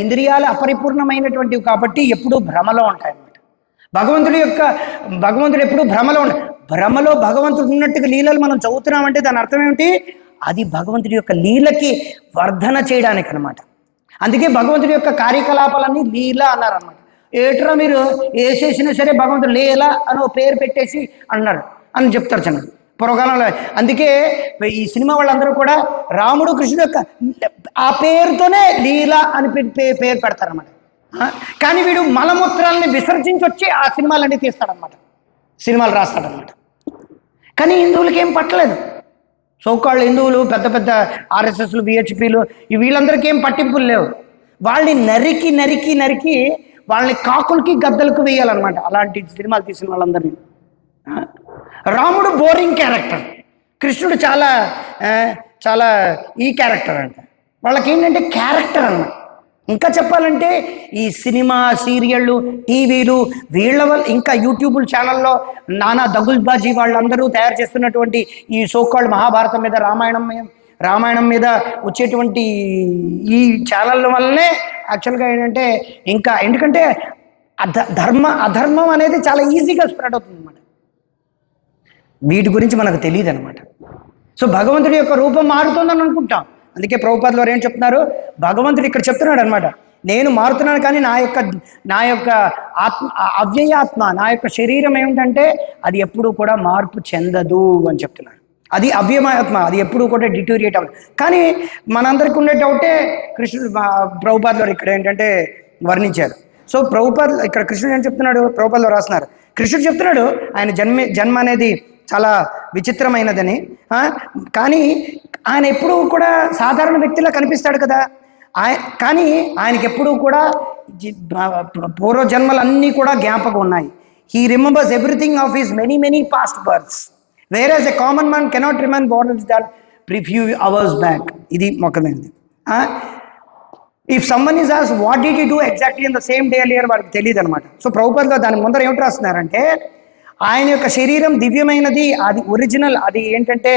ఇంద్రియాలు అపరిపూర్ణమైనటువంటివి కాబట్టి ఎప్పుడూ భ్రమలో ఉంటాయి అన్నమాట. భగవంతుడు ఎప్పుడు భ్రమలో భగవంతుడు ఉన్నట్టుగా లీలలు మనం చదువుతున్నామంటే దాని అర్థం ఏమిటి? అది భగవంతుడి యొక్క లీలకి వర్ధన చేయడానికి అనమాట. అందుకే భగవంతుడి యొక్క కార్యకలాపాలన్నీ లీల అన్నారనమాట. ఏట్రా మీరు ఏ చేసినా సరే భగవంతుడు లీల అని పేరు పెట్టేసి అన్నారు అని చెప్తారు చిన్న పూర్వకాలంలో. అందుకే ఈ సినిమా వాళ్ళందరూ కూడా రాముడు కృష్ణుడు యొక్క ఆ పేరుతోనే లీల అని పేరు పెడతారనమాట. కానీ వీడు మలమూత్రాలని విసర్జించి వచ్చి ఆ సినిమాలన్నీ తీస్తాడనమాట, సినిమాలు రాస్తాడనమాట. కానీ హిందువులకి ఏం పట్టలేదు. సోకాళ్ళు హిందువులు పెద్ద పెద్ద ఆర్ఎస్ఎస్లు, విహెచ్పీలు వీళ్ళందరికీ ఏం పట్టింపులు లేవు. వాళ్ళని నరికి నరికి నరికి వాళ్ళని కాకులకి గద్దలకు వేయాలన్నమాట అలాంటి సినిమాలు తీసిన వాళ్ళందరినీ. రాముడు బోరింగ్ క్యారెక్టర్, కృష్ణుడు చాలా చాలా ఈ క్యారెక్టర్ అంట. వాళ్ళకి ఏంటంటే క్యారెక్టర్ అన్నమాట. ఇంకా చెప్పాలంటే ఈ సినిమా, సీరియళ్ళు, టీవీలు వీళ్ళ వల్ల ఇంకా యూట్యూబ్ ఛానల్లో నానా దగుల్బాజీ వాళ్ళందరూ తయారు చేస్తున్నటువంటి ఈ సోకాల్డ్ మహాభారతం మీద, రామాయణం మీద వచ్చేటువంటి ఈ ఛానళ్ళ వల్లనే యాక్చువల్గా ఏంటంటే ఇంకా ఎందుకంటే అధర్మం అనేది చాలా ఈజీగా స్ప్రెడ్ అవుతుంది అన్నమాట. వీటి గురించి మనకు తెలియదు అనమాట. సో భగవంతుడి యొక్క రూపం మారుతుందని అనుకుంటాం. అందుకే ప్రభుపాదుల వారు ఏం చెప్తున్నారు? భగవంతుడు ఇక్కడ చెప్తున్నాడు అనమాట, నేను మారుతున్నాను కానీ నా యొక్క ఆత్మ, అవ్యయాత్మ, నా యొక్క శరీరం ఏమిటంటే అది ఎప్పుడూ కూడా మార్పు చెందదు అని చెప్తున్నారు. అది అవ్యయాత్మ, అది ఎప్పుడూ కూడా డిటోరియేట్ అవ్వదు. కానీ మనందరికీ ఉండే డౌటే కృష్ణుడు ప్రభుపాదుల వారు ఇక్కడ ఏంటంటే వర్ణించారు. సో ప్రభుపాదులు ఇక్కడ కృష్ణుడు ఏం చెప్తున్నాడు? ప్రభుపాదులు రాస్తున్నారు, కృష్ణుడు చెప్తున్నాడు ఆయన జన్మ అనేది చాలా విచిత్రమైనదని. కానీ ఆయన ఎప్పుడూ కూడా సాధారణ వ్యక్తిలా కనిపిస్తాడు కదా. కానీ ఆయనకి ఎప్పుడూ కూడా పూర్వజన్మలన్నీ కూడా జ్ఞాపకం ఉన్నాయి. He remembers everything of his many past births, where a common man cannot remain born that few hours back. ఇది మొక్కమైనది. ఇఫ్ సమ్మన్ ఈజ్ ఆస్ what did you do exactly in the same day earlier, వాడికి తెలియదు అనమాట. So ప్రభుపాదులు దాని ముందర ఏమిటి రాస్తున్నారంటే ఆయన యొక్క శరీరం దివ్యమైనది, అది ఒరిజినల్, అది ఏంటంటే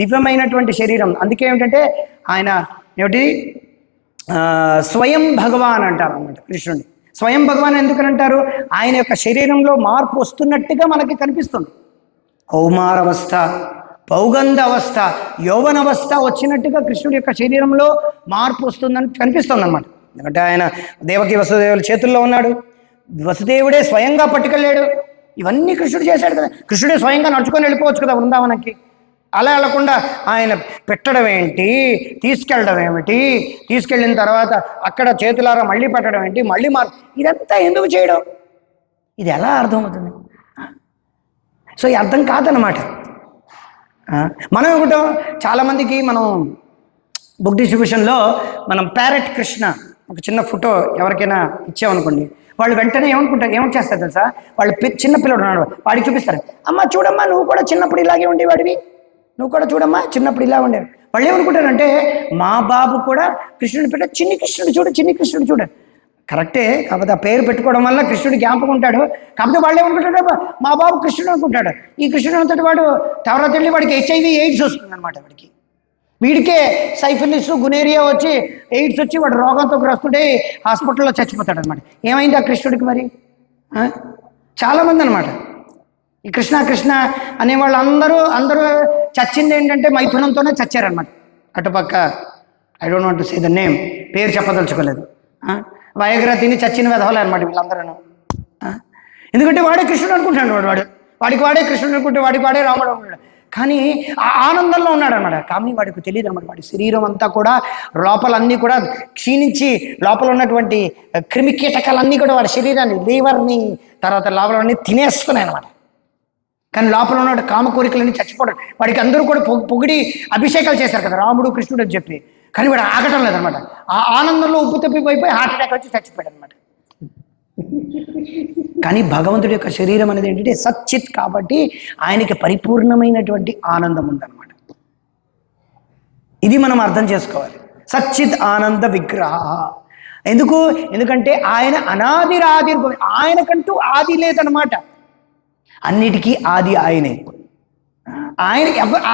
దివ్యమైనటువంటి శరీరం. అందుకే ఏమిటంటే ఆయన ఏమిటి స్వయం భగవాన్ అంటారు అన్నమాట కృష్ణుడిని. స్వయం భగవాన్ ఎందుకని అంటారు? ఆయన యొక్క శరీరంలో మార్పు వస్తున్నట్టుగా మనకి కనిపిస్తుంది. కౌమారవస్థ, పౌగంధ అవస్థ, యౌవన అవస్థ వచ్చినట్టుగా కృష్ణుడి యొక్క శరీరంలో మార్పు వస్తుందని కనిపిస్తుంది అనమాట. ఎందుకంటే ఆయన దేవకి వసుదేవుల చేతుల్లో ఉన్నాడు, వసుదేవుడే స్వయంగా పట్టుకెళ్ళాడు. ఇవన్నీ కృష్ణుడు చేశాడు కదా. కృష్ణుడే స్వయంగా నడుచుకొని వెళ్ళిపోవచ్చు కదా బృందావనకి. అలా వెళ్ళకుండా ఆయన పెట్టడం ఏంటి, తీసుకెళ్ళడం ఏమిటి, తీసుకెళ్ళిన తర్వాత అక్కడ చేతులారా మళ్ళీ పెట్టడం ఏంటి, మళ్ళీ ఇదంతా ఎందుకు చేయడం? ఇది ఎలా అర్థమవుతుంది? సో ఈ అర్థం కాదనమాట. మనం ఏమిటో చాలామందికి మనం బుక్ డిస్ట్రిబ్యూషన్లో మనం ప్యారెట్ కృష్ణ ఒక చిన్న ఫోటో ఎవరికైనా ఇచ్చామనుకోండి, వాళ్ళు వెంటనే ఏమని చేస్తారు తెలుసా? వాళ్ళు చిన్న పిల్లడు ఉన్నాడు, వాడికి చూపిస్తారు, అమ్మ చూడమ్మా నువ్వు కూడా చిన్నప్పుడు ఇలాగే ఉండేవాడివి, నువ్వు కూడా చూడమ్మా చిన్నప్పుడు ఇలా ఉండేవి. వాళ్ళు ఏమనుకుంటారంటే మా బాబు కూడా కృష్ణుడు పెట్ట చిన్ని కృష్ణుడు చూడ కరెక్టే. కాకపోతే ఆ పేరు పెట్టుకోవడం వల్ల కృష్ణుడు జ్ఞాపకం ఉంటాడు. కాకపోతే వాళ్ళు ఏమనుకుంటాడు, మా బాబు కృష్ణుడు అనుకుంటాడు. ఈ కృష్ణుడు అంతటి వాడు తర్వాత వెళ్ళి వాడికి HIV AIDS వస్తుంది అనమాట. వీడికే సైఫిలిస్, గునేరియా వచ్చి ఎయిడ్స్ వచ్చి వాడు రోగంతో గ్రస్తుడే హాస్పిటల్లో చచ్చిపోతాడు అనమాట. ఏమైంది ఆ కృష్ణుడికి మరి? చాలామంది అనమాట ఈ కృష్ణ అనేవాళ్ళు అందరూ చచ్చింది ఏంటంటే మైథునంతోనే చచ్చారనమాట. అటుపక్క I don't want to say the name, పేరు చెప్పదలుచుకోలేదు. వయగ్రా తిని చచ్చిన వెధవలే అనమాట వీళ్ళందరూ. ఎందుకంటే వాడే కృష్ణుడు అనుకుంటాడు, వాడికి వాడే కృష్ణుడు అనుకుంటే వాడికి వాడే రాముడు అనుకుంటాడు. కానీ ఆ ఆనందంలో ఉన్నాడు అనమాట. కానీ వాడికి తెలియదు అనమాట. వాడి శరీరం అంతా కూడా లోపలన్నీ కూడా క్షీణించి లోపల ఉన్నటువంటి క్రిమి కీటకాలన్నీ కూడా వాడి శరీరాన్ని, లీవర్ని, తర్వాత లోపలన్నీ తినేస్తున్నాయి అనమాట. కానీ లోపల ఉన్న కామ కోరికలన్నీ చచ్చిపోవడం. వాడికి అందరూ కూడా పొగిడి అభిషేకాలు చేశారు కదా, రాముడు కృష్ణుడు అని చెప్పి. కానీ వాడు ఆగటం లేదనమాట. ఆ ఆనందంలో ఉప్పు తప్పిపోయిపోయి హార్ట్ అటాక్ వచ్చి చచ్చిపోయాడు అనమాట. కానీ భగవంతుడి యొక్క శరీరం అనేది ఏంటంటే సచ్చిత్ కాబట్టి ఆయనకి పరిపూర్ణమైనటువంటి ఆనందం ఉందన్నమాట. ఇది మనం అర్థం చేసుకోవాలి. సచ్చిత్ ఆనంద విగ్రహ. ఎందుకంటే ఆయన అనాదిరాది, ఆయనకంటూ ఆది లేదనమాట. అన్నిటికీ ఆది ఆయనే.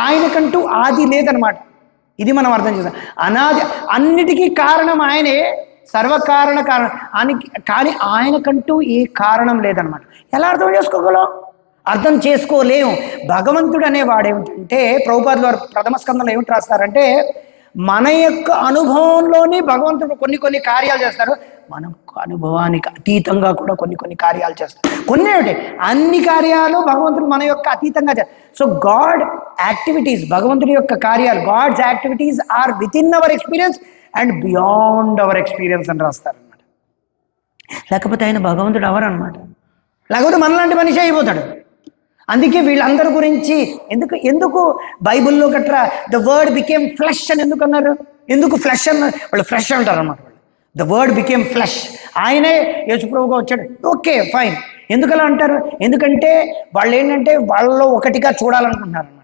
ఆయనకంటూ ఆది లేదనమాట. ఇది మనం అర్థం చేస్తాం. అనాది, అన్నిటికీ కారణం ఆయనే, సర్వకారణ కారణం కానీ ఆయనకంటూ ఏ కారణం లేదనమాట. ఎలా అర్థం చేసుకోగలం? అర్థం చేసుకోలేము. భగవంతుడు అనేవాడు ఏమిటంటే, ప్రభుపాదుల వారు ప్రథమ స్కందంలో ఏమిటి రాస్తారంటే, మన యొక్క అనుభవంలోనే భగవంతుడు కొన్ని కార్యాలు చేస్తారు. మన అనుభవానికి అతీతంగా కూడా కొన్ని కార్యాలు చేస్తారు. కొన్ని ఏమిటి, అన్ని కార్యాలు భగవంతుడు మన యొక్క అతీతంగా చేస్తారు. సో గాడ్ యాక్టివిటీస్, భగవంతుడి యొక్క కార్యాలు, God's activities are within our experience and beyond our experience అని రాస్తారనమాట. లేకపోతే ఆయన భగవంతుడు అవరనమాట. లేకపోతే మనలాంటి మనిషి అయిపోతాడు. అందుకే వీళ్ళందరి గురించి ఎందుకు బైబిల్లో గట్రా ద వర్డ్ బికేమ్ ఫ్లెష్ అని ఎందుకు అన్నారు? ఎందుకు ఫ్లెష్ అన్నారు? వాళ్ళు ఫ్లెష్ అంటారు అనమాట. The word became flesh. ఆయనే యేసుప్రభుగా వచ్చాడు. Okay fine. ఎందుకు అలా అంటారు? ఎందుకంటే వాళ్ళు ఏంటంటే వాళ్ళలో ఒకటిగా చూడాలనుకుంటున్నారు అనమాట.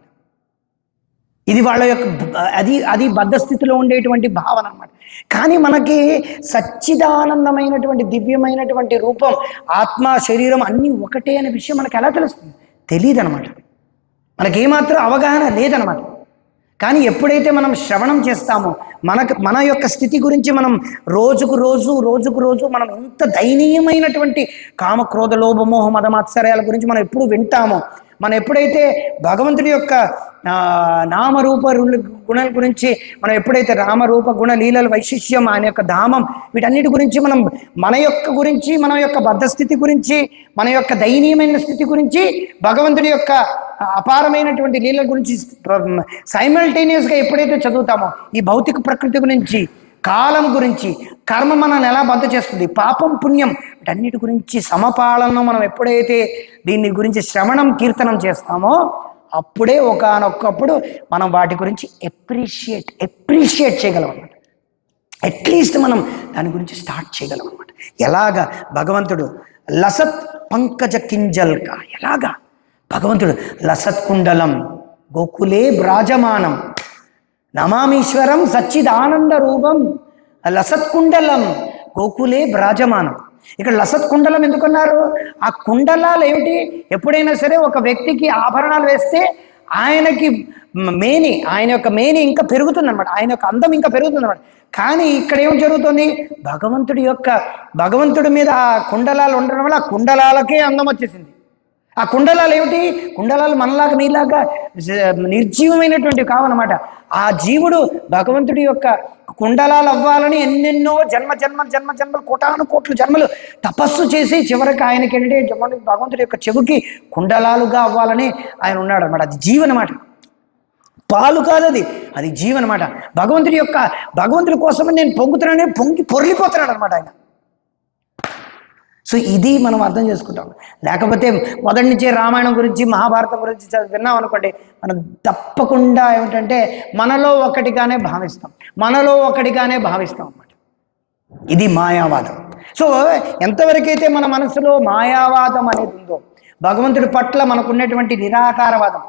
ఇది వాళ్ళ యొక్క అది బద్ధస్థితిలో ఉండేటువంటి భావన అనమాట. కానీ మనకి సచ్చిదానందమైనటువంటి దివ్యమైనటువంటి రూపం, ఆత్మ, శరీరం అన్నీ ఒకటే అనే విషయం మనకు ఎలా తెలుస్తుంది? తెలియదు అనమాట. మనకేమాత్రం అవగాహన లేదనమాట. కానీ ఎప్పుడైతే మనం శ్రవణం చేస్తామో, మన యొక్క స్థితి గురించి మనం రోజుకు రోజు మనం ఎంత దయనీయమైనటువంటి కామ, క్రోధ, లోభ, మోహ, మద, మాత్సర్యాల గురించి మనం ఎప్పుడు వింటామో, మనం ఎప్పుడైతే భగవంతుడి యొక్క నామరూప గుణాల గురించి మనం ఎప్పుడైతే రామరూప గుణ లీలల వైశిష్యం, ఆయన యొక్క ధామం, వీటన్నిటి గురించి మనం మన యొక్క బద్ధస్థితి గురించి, మన యొక్క దయనీయమైన స్థితి గురించి, భగవంతుడి యొక్క అపారమైనటువంటి లీలల గురించి సైమల్టేనియస్గా ఎప్పుడైతే చదువుతామో, ఈ భౌతిక ప్రకృతి గురించి, కాలం గురించి, కర్మ మనల్ని ఎలా బద్ధ చేస్తుంది, పాపం పుణ్యం, వీటన్నిటి గురించి సమపాలన మనం ఎప్పుడైతే దీని గురించి శ్రవణం కీర్తనం చేస్తామో, అప్పుడే ఒకానొక్కప్పుడు మనం వాటి గురించి ఎప్రిషియేట్ చేయగలం అన్నమాట. అట్లీస్ట్ మనం దాని గురించి స్టార్ట్ చేయగలం అన్నమాట. ఎలాగా భగవంతుడు లసత్ పంకజ కింజల్క, ఎలాగా భగవంతుడు లసత్ కుండలం గోకులే బ్రాజమానం నమామీశ్వరం సచ్చిదానంద రూపం లసత్ కుండలం గోకులే బ్రాజమానం. ఇక్కడ లసత్ కుండలం ఎందుకన్నారు? ఆ కుండలాలు ఏమిటి? ఎప్పుడైనా సరే ఒక వ్యక్తికి ఆభరణాలు వేస్తే ఆయనకి ఆయన యొక్క మేని ఇంకా పెరుగుతుంది అనమాట, ఆయన యొక్క అందం ఇంకా పెరుగుతుంది అనమాట. కానీ ఇక్కడ ఏం జరుగుతుంది? భగవంతుడి మీద ఆ కుండలాలు ఉండడం వల్ల ఆ కుండలాలకే అందం వచ్చేసింది. ఆ కుండలాలు ఏమిటి? కుండలాలు మనలాగా మీలాగా నిర్జీవమైనటువంటివి కావన్నమాట. ఆ జీవుడు భగవంతుడి యొక్క కుండలాలు అవ్వాలని ఎన్నెన్నో జన్మలు కోటాను జన్మలు తపస్సు చేసి చివరికి ఆయనకి ఏంటంటే భగవంతుడి యొక్క చెవుకి కుండలాలుగా అవ్వాలని ఆయన ఉన్నాడు అనమాట. అది జీవనమాట, పాలు కాదు, అది జీవనమాట. భగవంతుడి కోసమని నేను పొంగి పొర్లిపోతున్నాడు అనమాట ఆయన. సో ఇది మనం అర్థం చేసుకుంటాం. లేకపోతే మొదటి నుంచే రామాయణం గురించి, మహాభారతం గురించి విన్నాం అనుకోండి, మనం తప్పకుండా ఏమిటంటే మనలో ఒకటిగానే భావిస్తాం అన్నమాట. ఇది మాయావాదం. సో ఎంతవరకైతే మన మనసులో మాయావాదం అనేది ఉందో, భగవంతుడి పట్ల మనకున్నటువంటి నిరాకారవాదం,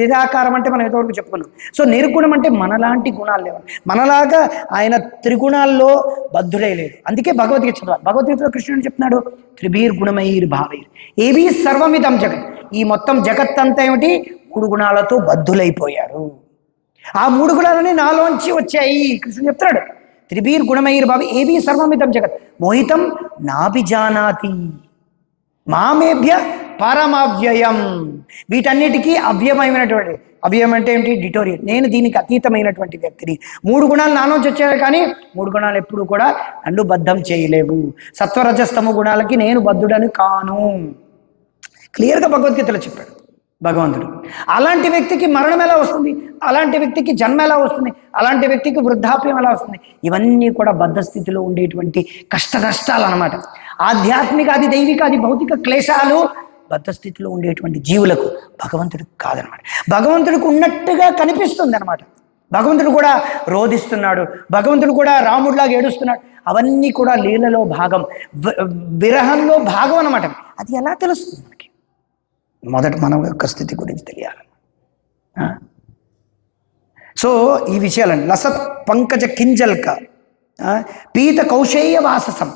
నిరాకారం అంటే మనం ఎంతవరకు చెప్పుకున్నాం. సో నిర్గుణం అంటే మనలాంటి గుణాలు లేవు, మనలాగా ఆయన త్రిగుణాల్లో బద్ధుడై లేదు. అందుకే భగవద్గీత చదవాలి. భగవద్గీతలో కృష్ణుడు చెప్తున్నాడు, త్రిభీర్ గుణమైర్ భావైర్ ఏవీ సర్వమిదం జగత్. ఈ మొత్తం జగత్ అంతా ఏమిటి? 3 గుణాలతో బద్ధులైపోయారు. ఆ 3 గుణాలని నాలోంచి వచ్చాయి కృష్ణుడు చెప్తున్నాడు. త్రిభీర్ గుణమైర్ భావి ఏవీ సర్వమిదం జగత్ మోహితం నాభిజానాతి మామేభ్య పరమవ్యయం. వీటన్నిటికీ అవ్యయమైనటువంటి, అవ్యయం అంటే ఏంటి? డిటోరియల్. నేను దీనికి అతీతమైనటువంటి వ్యక్తిని. 3 గుణాలు నాలోంచి వచ్చాయి, కానీ 3 గుణాలు ఎప్పుడు కూడా నన్ను బద్ధం చేయలేవు. సత్వరజస్తమ గుణాలకి నేను బద్ధుడని కాను. క్లియర్గా భగవద్గీతలో చెప్పాడు. భగవంతుడు. అలాంటి వ్యక్తికి మరణం ఎలా వస్తుంది? అలాంటి వ్యక్తికి జన్మ ఎలా వస్తుంది? అలాంటి వ్యక్తికి వృద్ధాప్యం ఎలా వస్తుంది? ఇవన్నీ కూడా బద్ధ స్థితిలో ఉండేటువంటి కష్టాలు అన్నమాట. ఆధ్యాత్మిక, అది దైవిక, అది భౌతిక క్లేశాలు బద్ధ స్థితిలో ఉండేటువంటి జీవులకు, భగవంతుడికి కాదనమాట. భగవంతుడికి ఉన్నట్టుగా కనిపిస్తుంది అనమాట. భగవంతుడు కూడా రోధిస్తున్నాడు, భగవంతుడు కూడా రాముడిలాగా ఏడుస్తున్నాడు. అవన్నీ కూడా లీలలో భాగం, విరహంలో భాగం అనమాట. అది ఎలా తెలుస్తుంది మనకి? మొదట మన యొక్క స్థితి గురించి తెలియాలి. సో ఈ విషయాలండి. లసత్ పంకజ కింజల్క పీత కౌశేయ వాససం.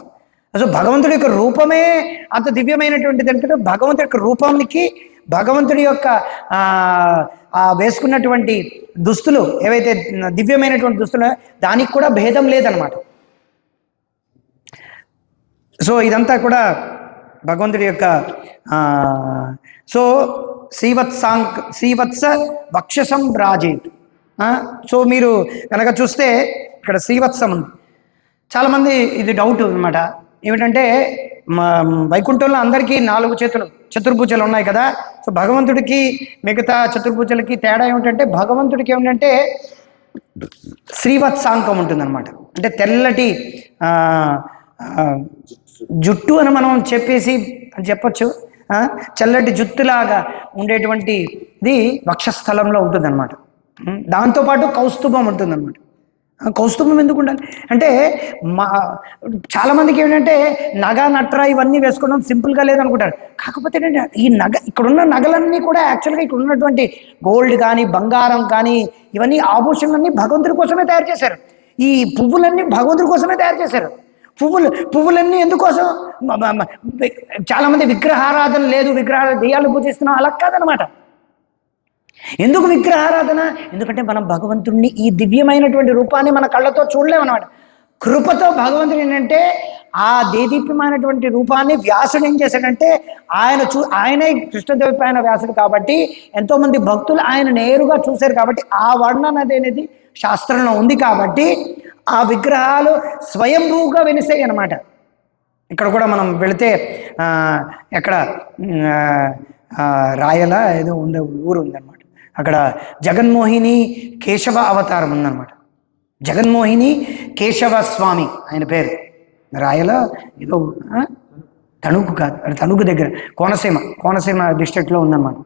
సో భగవంతుడి యొక్క రూపమే అంత దివ్యమైనటువంటిది అంటే, భగవంతుడి యొక్క రూపానికి, భగవంతుడి యొక్క వేసుకున్నటువంటి దుస్తులు ఏవైతే దివ్యమైనటువంటి దుస్తులు, దానికి కూడా భేదం లేదనమాట. సో ఇదంతా కూడా భగవంతుడి యొక్క సో శ్రీవత్స వక్షసం రాజేత్. సో మీరు కనుక చూస్తే ఇక్కడ శ్రీవత్సం ఉంది. చాలామంది ఇది డౌట్ అనమాట. ఏమిటంటే వైకుంఠంలో అందరికీ 4 చేతులు, చతుర్భుజాలు ఉన్నాయి కదా. సో భగవంతుడికి మిగతా చతుర్భుజాలకి తేడా ఏమిటంటే, భగవంతుడికి ఏమిటంటే శ్రీవత్సాంకం ఉంటుందన్నమాట. అంటే తెల్లటి జుట్టు అని మనం చెప్పచ్చు. చల్లటి జుట్టులాగా ఉండేటువంటిది వక్షస్థలంలో ఉంటుందన్నమాట. దాంతోపాటు కౌస్తుభం ఉంటుందన్నమాట. కౌస్తుభం ఎందుకు ఉండాలి అంటే, చాలామందికి ఏంటంటే నగ నట్ర ఇవన్నీ వేసుకోవడం సింపుల్గా లేదనుకుంటారు. కాకపోతే ఏంటంటే ఈ ఇక్కడున్న నగలన్నీ కూడా యాక్చువల్గా ఇక్కడ ఉన్నటువంటి గోల్డ్ కానీ, బంగారం కానీ, ఇవన్నీ ఆభూషణలన్నీ భగవంతుడి కోసమే తయారు చేశారు. ఈ పువ్వులన్నీ భగవంతుడి కోసమే తయారు చేశారు. పువ్వులన్నీ ఎందుకోసం? చాలామంది విగ్రహారాధన లేదు, దెయ్యాలు పూజిస్తున్నాం, అలా కాదనమాట. ఎందుకు విగ్రహారాధన? ఎందుకంటే మనం భగవంతుడిని, ఈ దివ్యమైనటువంటి రూపాన్ని మన కళ్ళతో చూడలేమన్నమాట. కృపతో భగవంతుడు ఏంటంటే ఆ దేదీప్యమైనటువంటి రూపాన్ని వ్యాసుడు ఏం చేశాడంటే, ఆయనే కృష్ణదేవపాయన వ్యాసుడు కాబట్టి ఎంతోమంది భక్తులు ఆయన నేరుగా చూశారు కాబట్టి ఆ వర్ణన అనేది శాస్త్రంలో ఉంది కాబట్టి ఆ విగ్రహాలు స్వయంభూగా వెలిసాయి అన్నమాట. ఇక్కడ కూడా మనం వెళితే ఎక్కడ రాయల ఏదో ఉండే ఊరు ఉందన్నమాట. అక్కడ జగన్మోహిని కేశవ అవతారం ఉందన్నమాట. జగన్మోహిని కేశవ స్వామి ఆయన పేరు. రాయల ఏదో తణుకు కాదు, తణుకు దగ్గర కోనసీమ డిస్ట్రిక్ట్లో ఉందన్నమాట.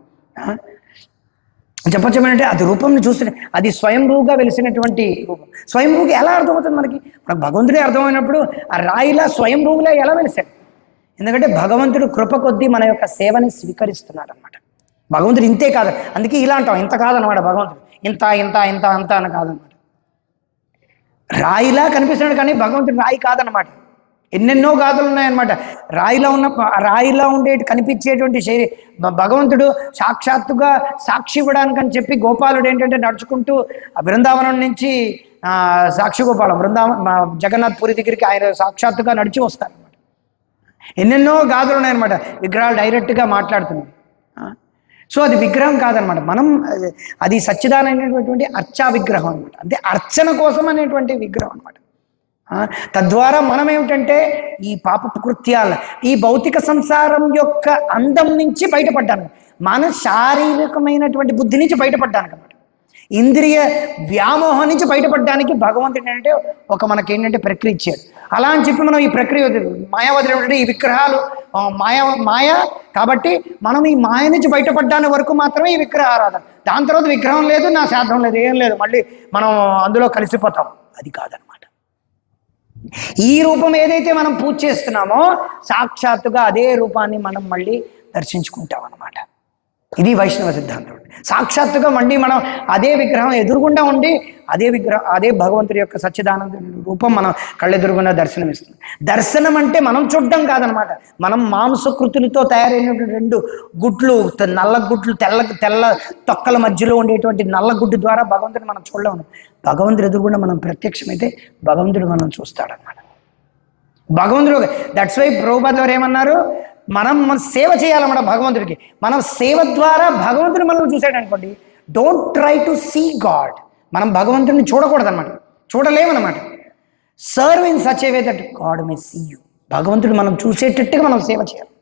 చెప్పచ్చమేంటే అది రూపంని చూస్తుంటే అది స్వయంభూగా వెలిసినటువంటి రూపం. స్వయంభూకి ఎలా అర్థమవుతుంది మనకి? భగవంతుడే అర్థమైనప్పుడు ఆ రాయిలా స్వయంభూగా ఎలా వెలిసాడు? ఎందుకంటే భగవంతుడు కృప కొద్దీ మన యొక్క సేవని స్వీకరిస్తున్నాడు అనమాట. భగవంతుడు ఇంతే కాదు, అందుకే ఇలా అంటాం, ఇంత కాదనమాట. భగవంతుడు ఇంత ఇంత ఇంత అంత అని కాదనమాట. రాయిలా కనిపిస్తున్నాడు కానీ భగవంతుడు రాయి కాదనమాట. ఎన్నెన్నో గాథలు ఉన్నాయన్నమాట. రాయిలా కనిపించేటువంటి భగవంతుడు సాక్షాత్తుగా సాక్షి ఇవ్వడానికని చెప్పి గోపాలుడు ఏంటంటే నడుచుకుంటూ బృందావనం నుంచి సాక్షి గోపాలం జగన్నాథ్ పూరి దగ్గరికి ఆయన సాక్షాత్తుగా నడిచి వస్తారనమాట. ఎన్నెన్నో గాథలు ఉన్నాయన్నమాట. విగ్రహాలు డైరెక్ట్గా మాట్లాడుతున్నాయి. సో అది విగ్రహం కాదనమాట. మనం అది సచ్చిదానమైనటువంటి అర్చా విగ్రహం అనమాట. అంటే అర్చన కోసం అనేటువంటి విగ్రహం అనమాట. తద్వారా మనం ఏమిటంటే ఈ పాపపు కృత్యాల, ఈ భౌతిక సంసారం యొక్క అందం నుంచి బయటపడ్డాను, మన శారీరకమైనటువంటి బుద్ధి నుంచి బయటపడ్డాను అనమాట. ఇంద్రియ వ్యామోహం నుంచి బయటపడడానికి భగవంతుడు ఏంటంటే మనకేంటంటే ప్రక్రియ ఇచ్చాడు. అలా అని చెప్పి మనం ఈ ప్రక్రియ మాయావదులు ఏమిటంటే ఈ విగ్రహాలు మాయ కాబట్టి మనం ఈ మాయ నుంచి బయటపడ్డానికి వరకు మాత్రమే ఈ విగ్రహ ఆరాధన. దాని తర్వాత విగ్రహం లేదు, నా శాస్త్రం లేదు, ఏం లేదు, మళ్ళీ మనం అందులో కలిసిపోతాం. అది కాదనమాట. ఈ రూపం ఏదైతే మనం పూజ చేస్తున్నామో సాక్షాత్తుగా అదే రూపాన్ని మనం మళ్ళీ దర్శించుకుంటాం అన్నమాట. ఇది వైష్ణవ సిద్ధాంతం. సాక్షాత్తుగా మళ్ళీ మనం అదే విగ్రహం ఎదురుగుండా ఉండి అదే భగవంతుడి యొక్క సచ్చిదానంద రూపం మనం కళ్ళెదురుగుండా దర్శనమిస్తుంది. దర్శనం అంటే మనం చూడడం కాదనమాట. మనం మాంసకృతులతో తయారైనటువంటి 2 గుడ్లు, నల్ల గుడ్లు, తెల్ల తొక్కల మధ్యలో ఉండేటువంటి నల్ల గుడ్డు ద్వారా భగవంతుడిని మనం చూడలేము. భగవంతుడి ఎదురుగుండా మనం ప్రత్యక్షమైతే భగవంతుడు మనం చూస్తాడనమాట. భగవంతుడు దట్స్ వై ప్రభుపాదులు వారు ఏమన్నారు, మనం సేవ చేయాలన్నమాట భగవంతుడికి. మనం సేవ ద్వారా భగవంతుని మనం చూసాడు అనుకోండి, don't try to see God. మనం భగవంతుడిని చూడకూడదన్నమాట, చూడలేమన్నమాట. Serve in such a way that God may see you. భగవంతుడు మనం చూసేటట్టుగా మనం సేవ చేయాలి.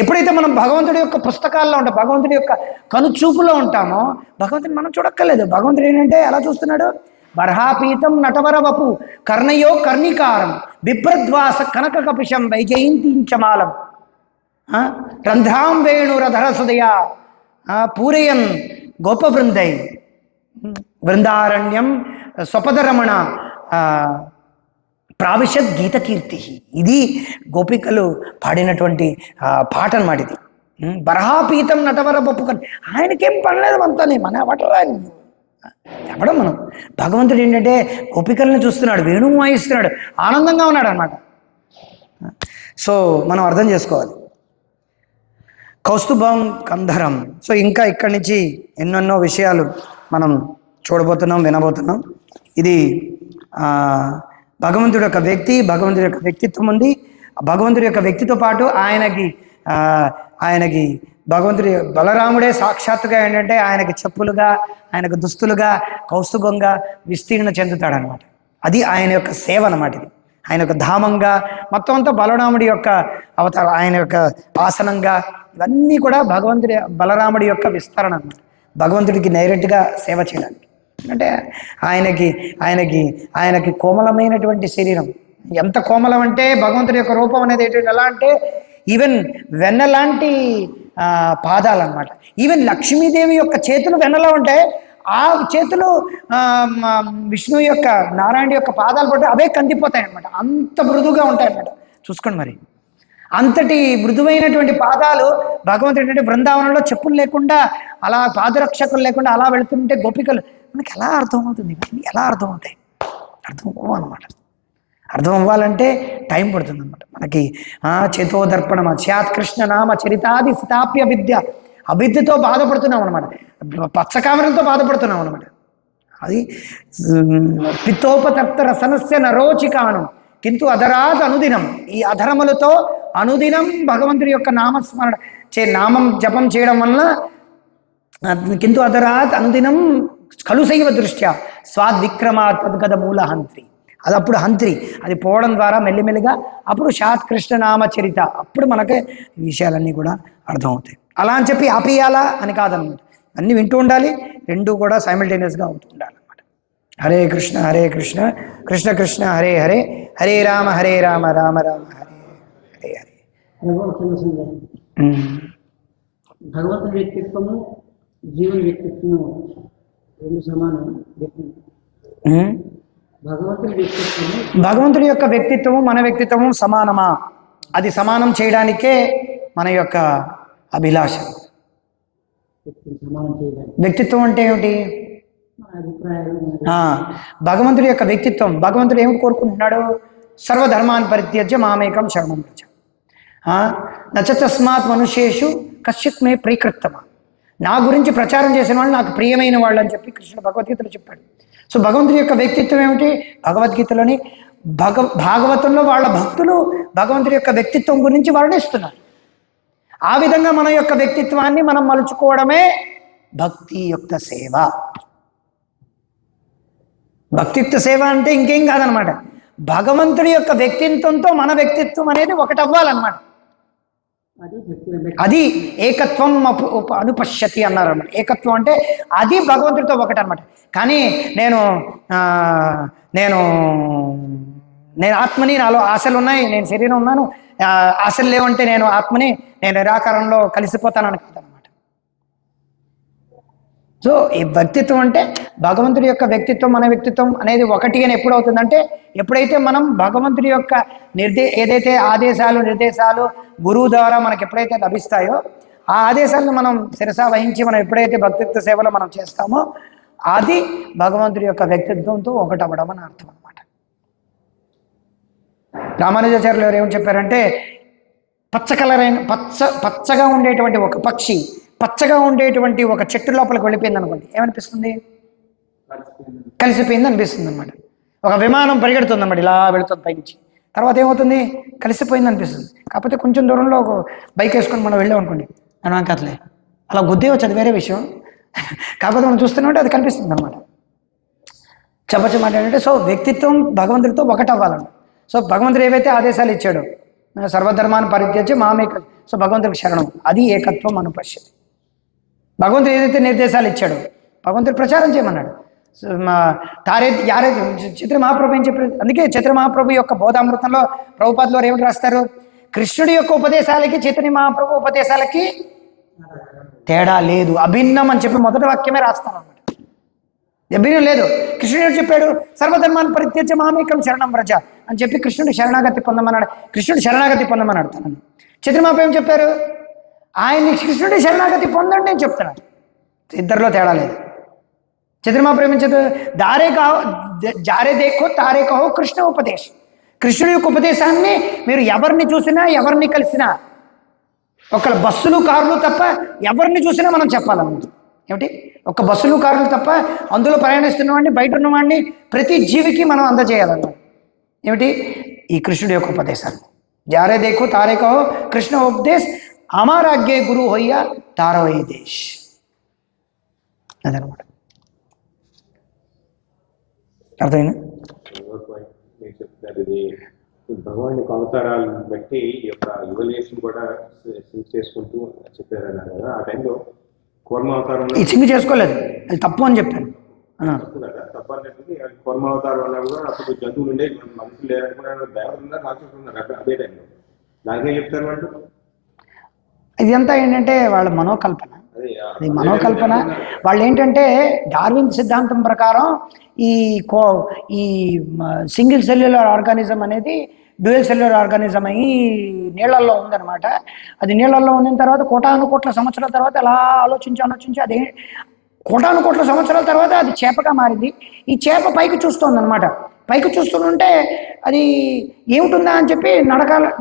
ఎప్పుడైతే మనం భగవంతుడి యొక్క పుస్తకాల్లో ఉంటాం, భగవంతుడి యొక్క కనుచూపులో ఉంటామో భగవంతుని మనం చూడక్కర్లేదు. భగవంతుడు ఏంటంటే ఎలా చూస్తున్నాడు? బర్హాపీతం నటవర వపు కర్ణయో కర్ణికారం బిభ్రద్వాస కనక కపిశం వైజయంతించమాలం రంధ్రాం వేణురధరసుదయ పూరయన్ గోపవృందై బృందారణ్యం స్వపదరమణ ప్రావిశద్ గీతకీర్తి. ఇది గోపికలు పాడినటువంటి పాట అన్నమాట. ఇది బర్హాపీతం నటవర బొప్పుకొని ఆయనకేం పనిలేదు మనతోనే, మన ఎవడం మనం. భగవంతుడు ఏంటంటే గోపికలను చూస్తున్నాడు, వేణువు వాయిస్తున్నాడు, ఆనందంగా ఉన్నాడు అన్నమాట. సో మనం అర్థం చేసుకోవాలి. కౌస్తుభం కంధరం. సో ఇంకా ఇక్కడి నుంచి ఎన్నెన్నో విషయాలు మనం చూడబోతున్నాం, వినబోతున్నాం. ఇది భగవంతుడి యొక్క వ్యక్తి, భగవంతుడి యొక్క వ్యక్తిత్వం ఉంది. భగవంతుడి యొక్క వ్యక్తితో పాటు ఆయనకి భగవంతుడి బలరాముడే సాక్షాత్తుగా ఏంటంటే ఆయనకి చెప్పులుగా, ఆయనకు దుస్తులుగా, కౌస్తుభంగా విస్తీర్ణ చెందుతాడనమాట. అది ఆయన యొక్క సేవ అన్నమాట. ఇది ఆయన యొక్క ధామంగా మొత్తం అంతా బలరాముడి యొక్క అవతారం, ఆయన యొక్క ఆసనంగా, ఇవన్నీ కూడా బలరాముడి యొక్క విస్తరణ అన్నమాట. భగవంతుడికి డైరెక్ట్గా సేవ చేయడానికి. అంటే ఆయనకి కోమలమైనటువంటి శరీరం. ఎంత కోమలం అంటే భగవంతుడి యొక్క రూపం అనేది ఏంటంటే ఎలా అంటే ఈవెన్ వెన్న లాంటి పాదాలన్నమాట. ఈవెన్ లక్ష్మీదేవి యొక్క చేతులు వెన్నలా ఉంటాయి. ఆ చేతులు విష్ణువు యొక్క, నారాయణ యొక్క పాదాలు పట్టి అవే కందిపోతాయి అన్నమాట. అంత మృదువుగా ఉంటాయి అన్నమాట. చూసుకోండి మరి, అంతటి మృదువైనటువంటి పాదాలు భగవంతుడు ఏంటంటే బృందావనంలో చెప్పులు లేకుండా, అలా పాదరక్షకులు లేకుండా అలా వెళుతుంటే గోపికలు మనకి ఎలా అర్థమవుతుంది? ఎలా అర్థమవుతాయి? అర్థం అవ్వనమాట. అర్థం అవ్వాలంటే టైం పడుతుంది అనమాట మనకి. చేతోదర్పణం స్యాత్ కృష్ణ నామ చరితాది సితాప్య విద్య. అవిద్యతో బాధపడుతున్నాం అనమాట, పచ్చకామరంతో బాధపడుతున్నాం అనమాట. అది పిత్తోపతప్త రసనస్య నరోచికాను కింటు అధరాత్ అనుదినం. ఈ అధరములతో అనుదినం భగవంతుడి యొక్క నామస్మరణ నామం జపం చేయడం వలన కింటు అధరాత్ అనుదినం కలుసైవ దృష్ట్యా స్వాద్విక్రమాత్ తద్గద మూల హంత్రి. అది అప్పుడు హంత్రి, అది పోవడం ద్వారా మెల్లిమెల్లిగా అప్పుడు శాత్ కృష్ణ నామ చరిత, అప్పుడు మనకి ఈ విషయాలన్నీ కూడా అర్థమవుతాయి. అలా అని చెప్పి ఆపేయాలా అని కాదనమాట. అన్నీ వింటూ ఉండాలి, రెండూ కూడా సైమల్టేనియస్గా అవుతూ ఉండాలన్నమాట. హరే కృష్ణ కృష్ణ కృష్ణ హరే హరే, హరే రామ రామ రామ హరే హరే. భగవంతుని వ్యక్తిత్వము, జీవన వ్యక్తిత్వము రెండు సమానం. భగవంతుడి యొక్క వ్యక్తిత్వము మన వ్యక్తిత్వము సమానమా? అది సమానం చేయడానికే మన యొక్క అభిలాష. వ్యక్తిత్వం అంటే ఏమిటి? భగవంతుడి యొక్క వ్యక్తిత్వం. భగవంతుడు ఏమిటి కోరుకుంటున్నాడు? సర్వధర్మాన్ని పరిత్యజ్య మామేకం శరణం వ్రజ. నచ తస్మాత్ మనుష్యేషు కశ్చిత్ మే ప్రీకృత్తమా. నా గురించి ప్రచారం చేసిన వాళ్ళు నాకు ప్రియమైన వాళ్ళు అని చెప్పి కృష్ణుడు భగవద్గీతలో చెప్పాడు. సో భగవంతుడి యొక్క వ్యక్తిత్వం ఏమిటి? భగవద్గీతలోని భాగవతంలో వాళ్ళ భక్తులు భగవంతుడి యొక్క వ్యక్తిత్వం గురించి వర్ణిస్తున్నారు. ఆ విధంగా మన యొక్క వ్యక్తిత్వాన్ని మనం మలుచుకోవడమే భక్తి యొక్క సేవ. భక్తియుక్త సేవ అంటే ఇంకేం కాదనమాట, భగవంతుడి యొక్క వ్యక్తిత్వంతో మన వ్యక్తిత్వం అనేది ఒకటి అవ్వాలన్నమాట. అది ఏకత్వం అనుపశ్యతి అన్నారు అన్నమాట. ఏకత్వం అంటే అది భగవంతుడితో ఒకటి అనమాట. కానీ నేను ఆత్మని, నాలో ఆశలు ఉన్నాయి, నేను శరీరం ఉన్నాను, ఆశలు లేవంటే నేను ఆత్మని, నేను నిరాకారంలో కలిసిపోతానని కాదనమాట. సో ఈ వ్యక్తిత్వం అంటే భగవంతుడి యొక్క వ్యక్తిత్వం మన వ్యక్తిత్వం అనేది ఒకటి అని ఎప్పుడు అవుతుందంటే ఎప్పుడైతే మనం భగవంతుడి యొక్క ఏదైతే ఆదేశాలు నిర్దేశాలు గురువు ద్వారా మనకు ఎప్పుడైతే లభిస్తాయో ఆ ఆదేశాలను మనం శిరస వహించి మనం ఎప్పుడైతే భక్తిత్వ సేవలో మనం చేస్తామో అది భగవంతుడి యొక్క వ్యక్తిత్వంతో ఒకటవ్వడం అని అర్థం అనమాట. రామానుజాచార్యులు ఎవరు ఏమని చెప్పారంటే పచ్చగా ఉండేటువంటి ఒక పక్షి పచ్చగా ఉండేటువంటి ఒక చెట్టు లోపలికి వెళ్ళిపోయింది అనుకోండి, ఏమనిపిస్తుంది? కలిసిపోయింది అనిపిస్తుంది అనమాట. ఒక విమానం పరిగెడుతుంది అన్నమాట, ఇలా వెళుతుంది పైనుంచి, తర్వాత ఏమవుతుంది? కలిసిపోయింది అనిపిస్తుంది. కాకపోతే కొంచెం దూరంలో ఒక బైక్ వేసుకొని మనం వెళ్ళాం అనుకోండి, మనం కథలే అలా గుద్దే వచ్చి అది వేరే విషయం. కాకపోతే మనం చూస్తున్నామంటే అది కనిపిస్తుంది అనమాట. చెప్పమాట ఏంటంటే సో వ్యక్తిత్వం భగవంతుడితో ఒకటి అవ్వాలండి. సో భగవంతుడు ఏవైతే ఆదేశాలు ఇచ్చాడో సర్వధర్మాన్ని పరిత్యజ్య మామేక సో భగవంతుడికి శరణం. అది ఏకత్వం అనుపశ్యతి. భగవంతుడు ఏదైతే నిర్దేశాలు ఇచ్చాడో భగవంతుడు ప్రచారం చేయమన్నాడు. సో యారే చైతన్య మహాప్రభు ఏం చెప్పారు? అందుకే చైతన్య మహాప్రభు యొక్క బోధామృతంలో ప్రభుపాదులు వారు ఏమిటి రాస్తారు? కృష్ణుడి యొక్క ఉపదేశాలకి చైతన్య మహాప్రభు ఉపదేశాలకి తేడా లేదు, అభిన్నం అని చెప్పి మొదటి వాక్యమే రాస్తారు అన్నమాట. అభిన్నం లేదు. కృష్ణుడు ఏం చెప్పాడు? సర్వధర్మాన్ని పరిత్యజ్య మామేకం శరణం వ్రజ అని చెప్పి కృష్ణుడు శరణాగతి పొందమన్నాడు. కృష్ణుడు శరణాగతి పొందమన్నాడు తనని. చైతన్య మహాప్రభు ఏం చెప్పారు? ఆయన్ని కృష్ణుడి శరణాగతి పొందండి అని చెప్తున్నాడు. ఇద్దరిలో తేడా లేదు. చైతన్య మహాప్రభు ఏం చెప్పారు? జారే దేఖో తారే కహో కృష్ణ ఉపదేశం. కృష్ణుడి యొక్క ఉపదేశాన్ని మీరు ఎవరిని చూసినా ఎవరిని కలిసినా, ఒక బస్సులు కార్లు తప్ప ఎవరిని చూసినా మనం చెప్పాలన్నమాట. ఏమిటి? ఒక బస్సులు కార్లు తప్ప అందులో ప్రయాణిస్తున్నవాడిని, బయట ఉన్నవాడిని, ప్రతి జీవికి మనం అందజేయాలన్నమాట. ఏమిటి? ఈ కృష్ణుడి యొక్క ఉపదేశాన్ని. జారే దేఖో తారే కహో కృష్ణ ఉపదేశ్ అమారాగ్య గురు హోయ్యా తారో ఈ దేశ్. అదనమాట. అర్థమైందా? మీరు చెప్తారు ఇది భగవాన్ యొక్క అవతారాలను బట్టి ఈ యొక్క యువలేషన్ కూడా సింక్ చేసుకుంటూ చెప్పారన్నారు కదా. ఆ టైంలో కూర్మ అవతారం ఈ సింగ్ చేసుకోలేదు, అది తప్పు అని చెప్పాను. తప్పు కదా, తప్పు అంటే కూర్మ అవతారం అన్నా కూడా అప్పుడు జంతువులు ఉండే, మనుషులు లేరనుకున్నారు, దేవతలు ఉన్నారు, రాక్షసులు ఉన్నారు అదే టైంలో. దానికేం చెప్తారు వాళ్ళు? ఇదంతా ఏంటంటే వాళ్ళ మనోకల్పన. అది మనోకల్పన. వాళ్ళు ఏంటంటే డార్విన్ సిద్ధాంతం ప్రకారం ఈ సింగిల్ సెల్యులర్ ఆర్గానిజం అనేది డ్యూయల్ సెల్యులర్ ఆర్గానిజం అయ్యి నీళ్ళల్లో ఉందన్నమాట. అది నీళ్ళల్లో ఉన్న తర్వాత కోటానుకోట్ల సంవత్సరాల తర్వాత అలా ఆలోచించి అదే కోటానుకోట్ల సంవత్సరాల తర్వాత అది చేపగా మారింది. ఈ చేప పైకి చూస్తుంది అనమాట. పైకి చూస్తుంటే అది ఏమిటుందా అని చెప్పి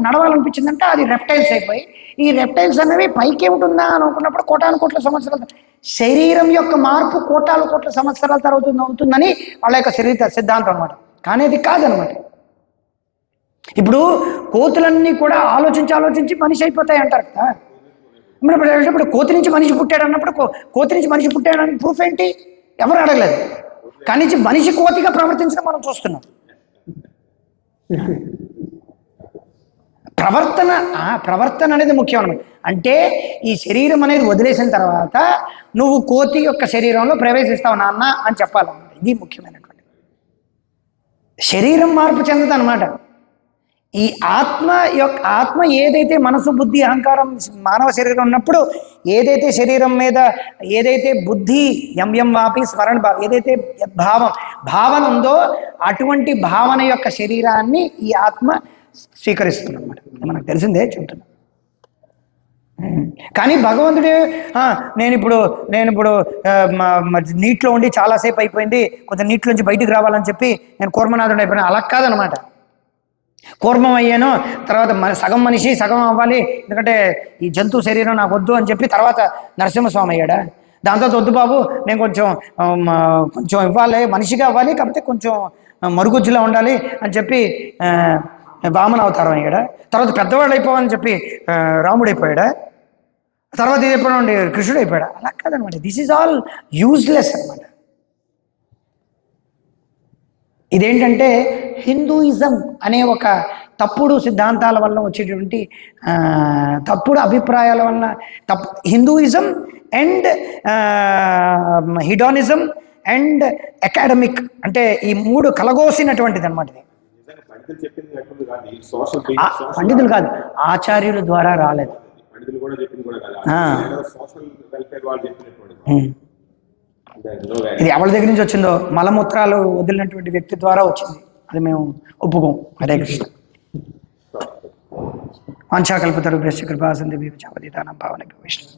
నడవాలనిపించిందంటే అది రెప్టైల్స్ అయిపోయి, ఈ రెప్టైల్స్ అనేవి పైకి ఏమిటుందా అని అనుకున్నప్పుడు కోటానుకోట్ల సంవత్సరాల శరీరం యొక్క మార్పు కోట్ల సంవత్సరాల తర్వాత అవుతుందని వాళ్ళ యొక్క సిద్ధాంతం అనమాట. కానీ అది కాదనమాట. ఇప్పుడు కోతులన్నీ కూడా ఆలోచించి మనిషి అయిపోతాయి అంటారు కదా. ఇప్పుడు కోతి నుంచి మనిషి పుట్టాడు అన్నప్పుడు కోతి నుంచి మనిషి పుట్టాడని ప్రూఫ్ ఏంటి? ఎవరు అడగలేదు. కానీ మనిషి కోతిగా ప్రవర్తించడం మనం చూస్తున్నాం. ప్రవర్తన అనేది ముఖ్యం అన్నమాట. అంటే ఈ శరీరం అనేది వదిలేసిన తర్వాత నువ్వు కోతి యొక్క శరీరంలో ప్రవేశిస్తావు నాన్న అని చెప్పాలన్నమాట. ఇది ముఖ్యమైనటువంటి శరీరం మార్పు చెందదు అనమాట. ఈ ఆత్మ ఏదైతే మనసు బుద్ధి అహంకారం మానవ శరీరం ఉన్నప్పుడు ఏదైతే శరీరం మీద ఏదైతే బుద్ధి ఎం వాపి స్మరణ ఏదైతే భావన ఉందో అటువంటి భావన యొక్క శరీరాన్ని ఈ ఆత్మ స్వీకరిస్తుంది అనమాట. మనకు తెలిసిందే చెబుతున్నా. కానీ భగవంతుడు నేను ఇప్పుడు నీటిలో ఉండి చాలాసేపు అయిపోయింది, కొంచెం నీటి నుంచి బయటికి రావాలని చెప్పి నేను కూర్మనాథుడు అయిపోయినా, అలా కాదనమాట. కూర్మం అయ్యాను, తర్వాత సగం మనిషి సగం అవ్వాలి, ఎందుకంటే ఈ జంతు శరీరం నాకు వద్దు అని చెప్పి తర్వాత నరసింహస్వామి అయ్యాడా. దాంతో వద్దు బాబు, నేను కొంచెం ఇవ్వాలి, మనిషిగా అవ్వాలి, కాకపోతే కొంచెం మరుగుజ్జులా ఉండాలి అని చెప్పి వామన అవతారం అయ్యాడా. తర్వాత పెద్దవాళ్ళు అయిపోవాలని చెప్పి రాముడు అయిపోయాడా. తర్వాత ఇది ఎప్పుడు కృష్ణుడు అయిపోయాడా. అలా కాదనమాట. దిస్ ఈజ్ ఆల్ యూజ్లెస్ అనమాట. ఇదేంటంటే హిందూయిజం అనే ఒక తప్పుడు సిద్ధాంతాల వల్ల వచ్చేటువంటి తప్పుడు అభిప్రాయాల వల్ల హిందూయిజం అండ్ హిడానిజం అండ్ అకాడమిక్ అంటే ఈ మూడు కలగోసినటువంటిది అనమాట. పండితులు కాదు, ఆచార్యుల ద్వారా రాలేదు. ఇది ఎవరి దగ్గర నుంచి వచ్చిందో, మలమూత్రాలు వదిలినటువంటి వ్యక్తి ద్వారా వచ్చింది. అది మేము ఒప్పుకోం. హరే కృష్ణ. వాంఛాకల్పతరుభ్యశ్చ కృపా సింధుభ్యో చ పతితానాం పావనేభ్యో వైష్ణవేభ్యో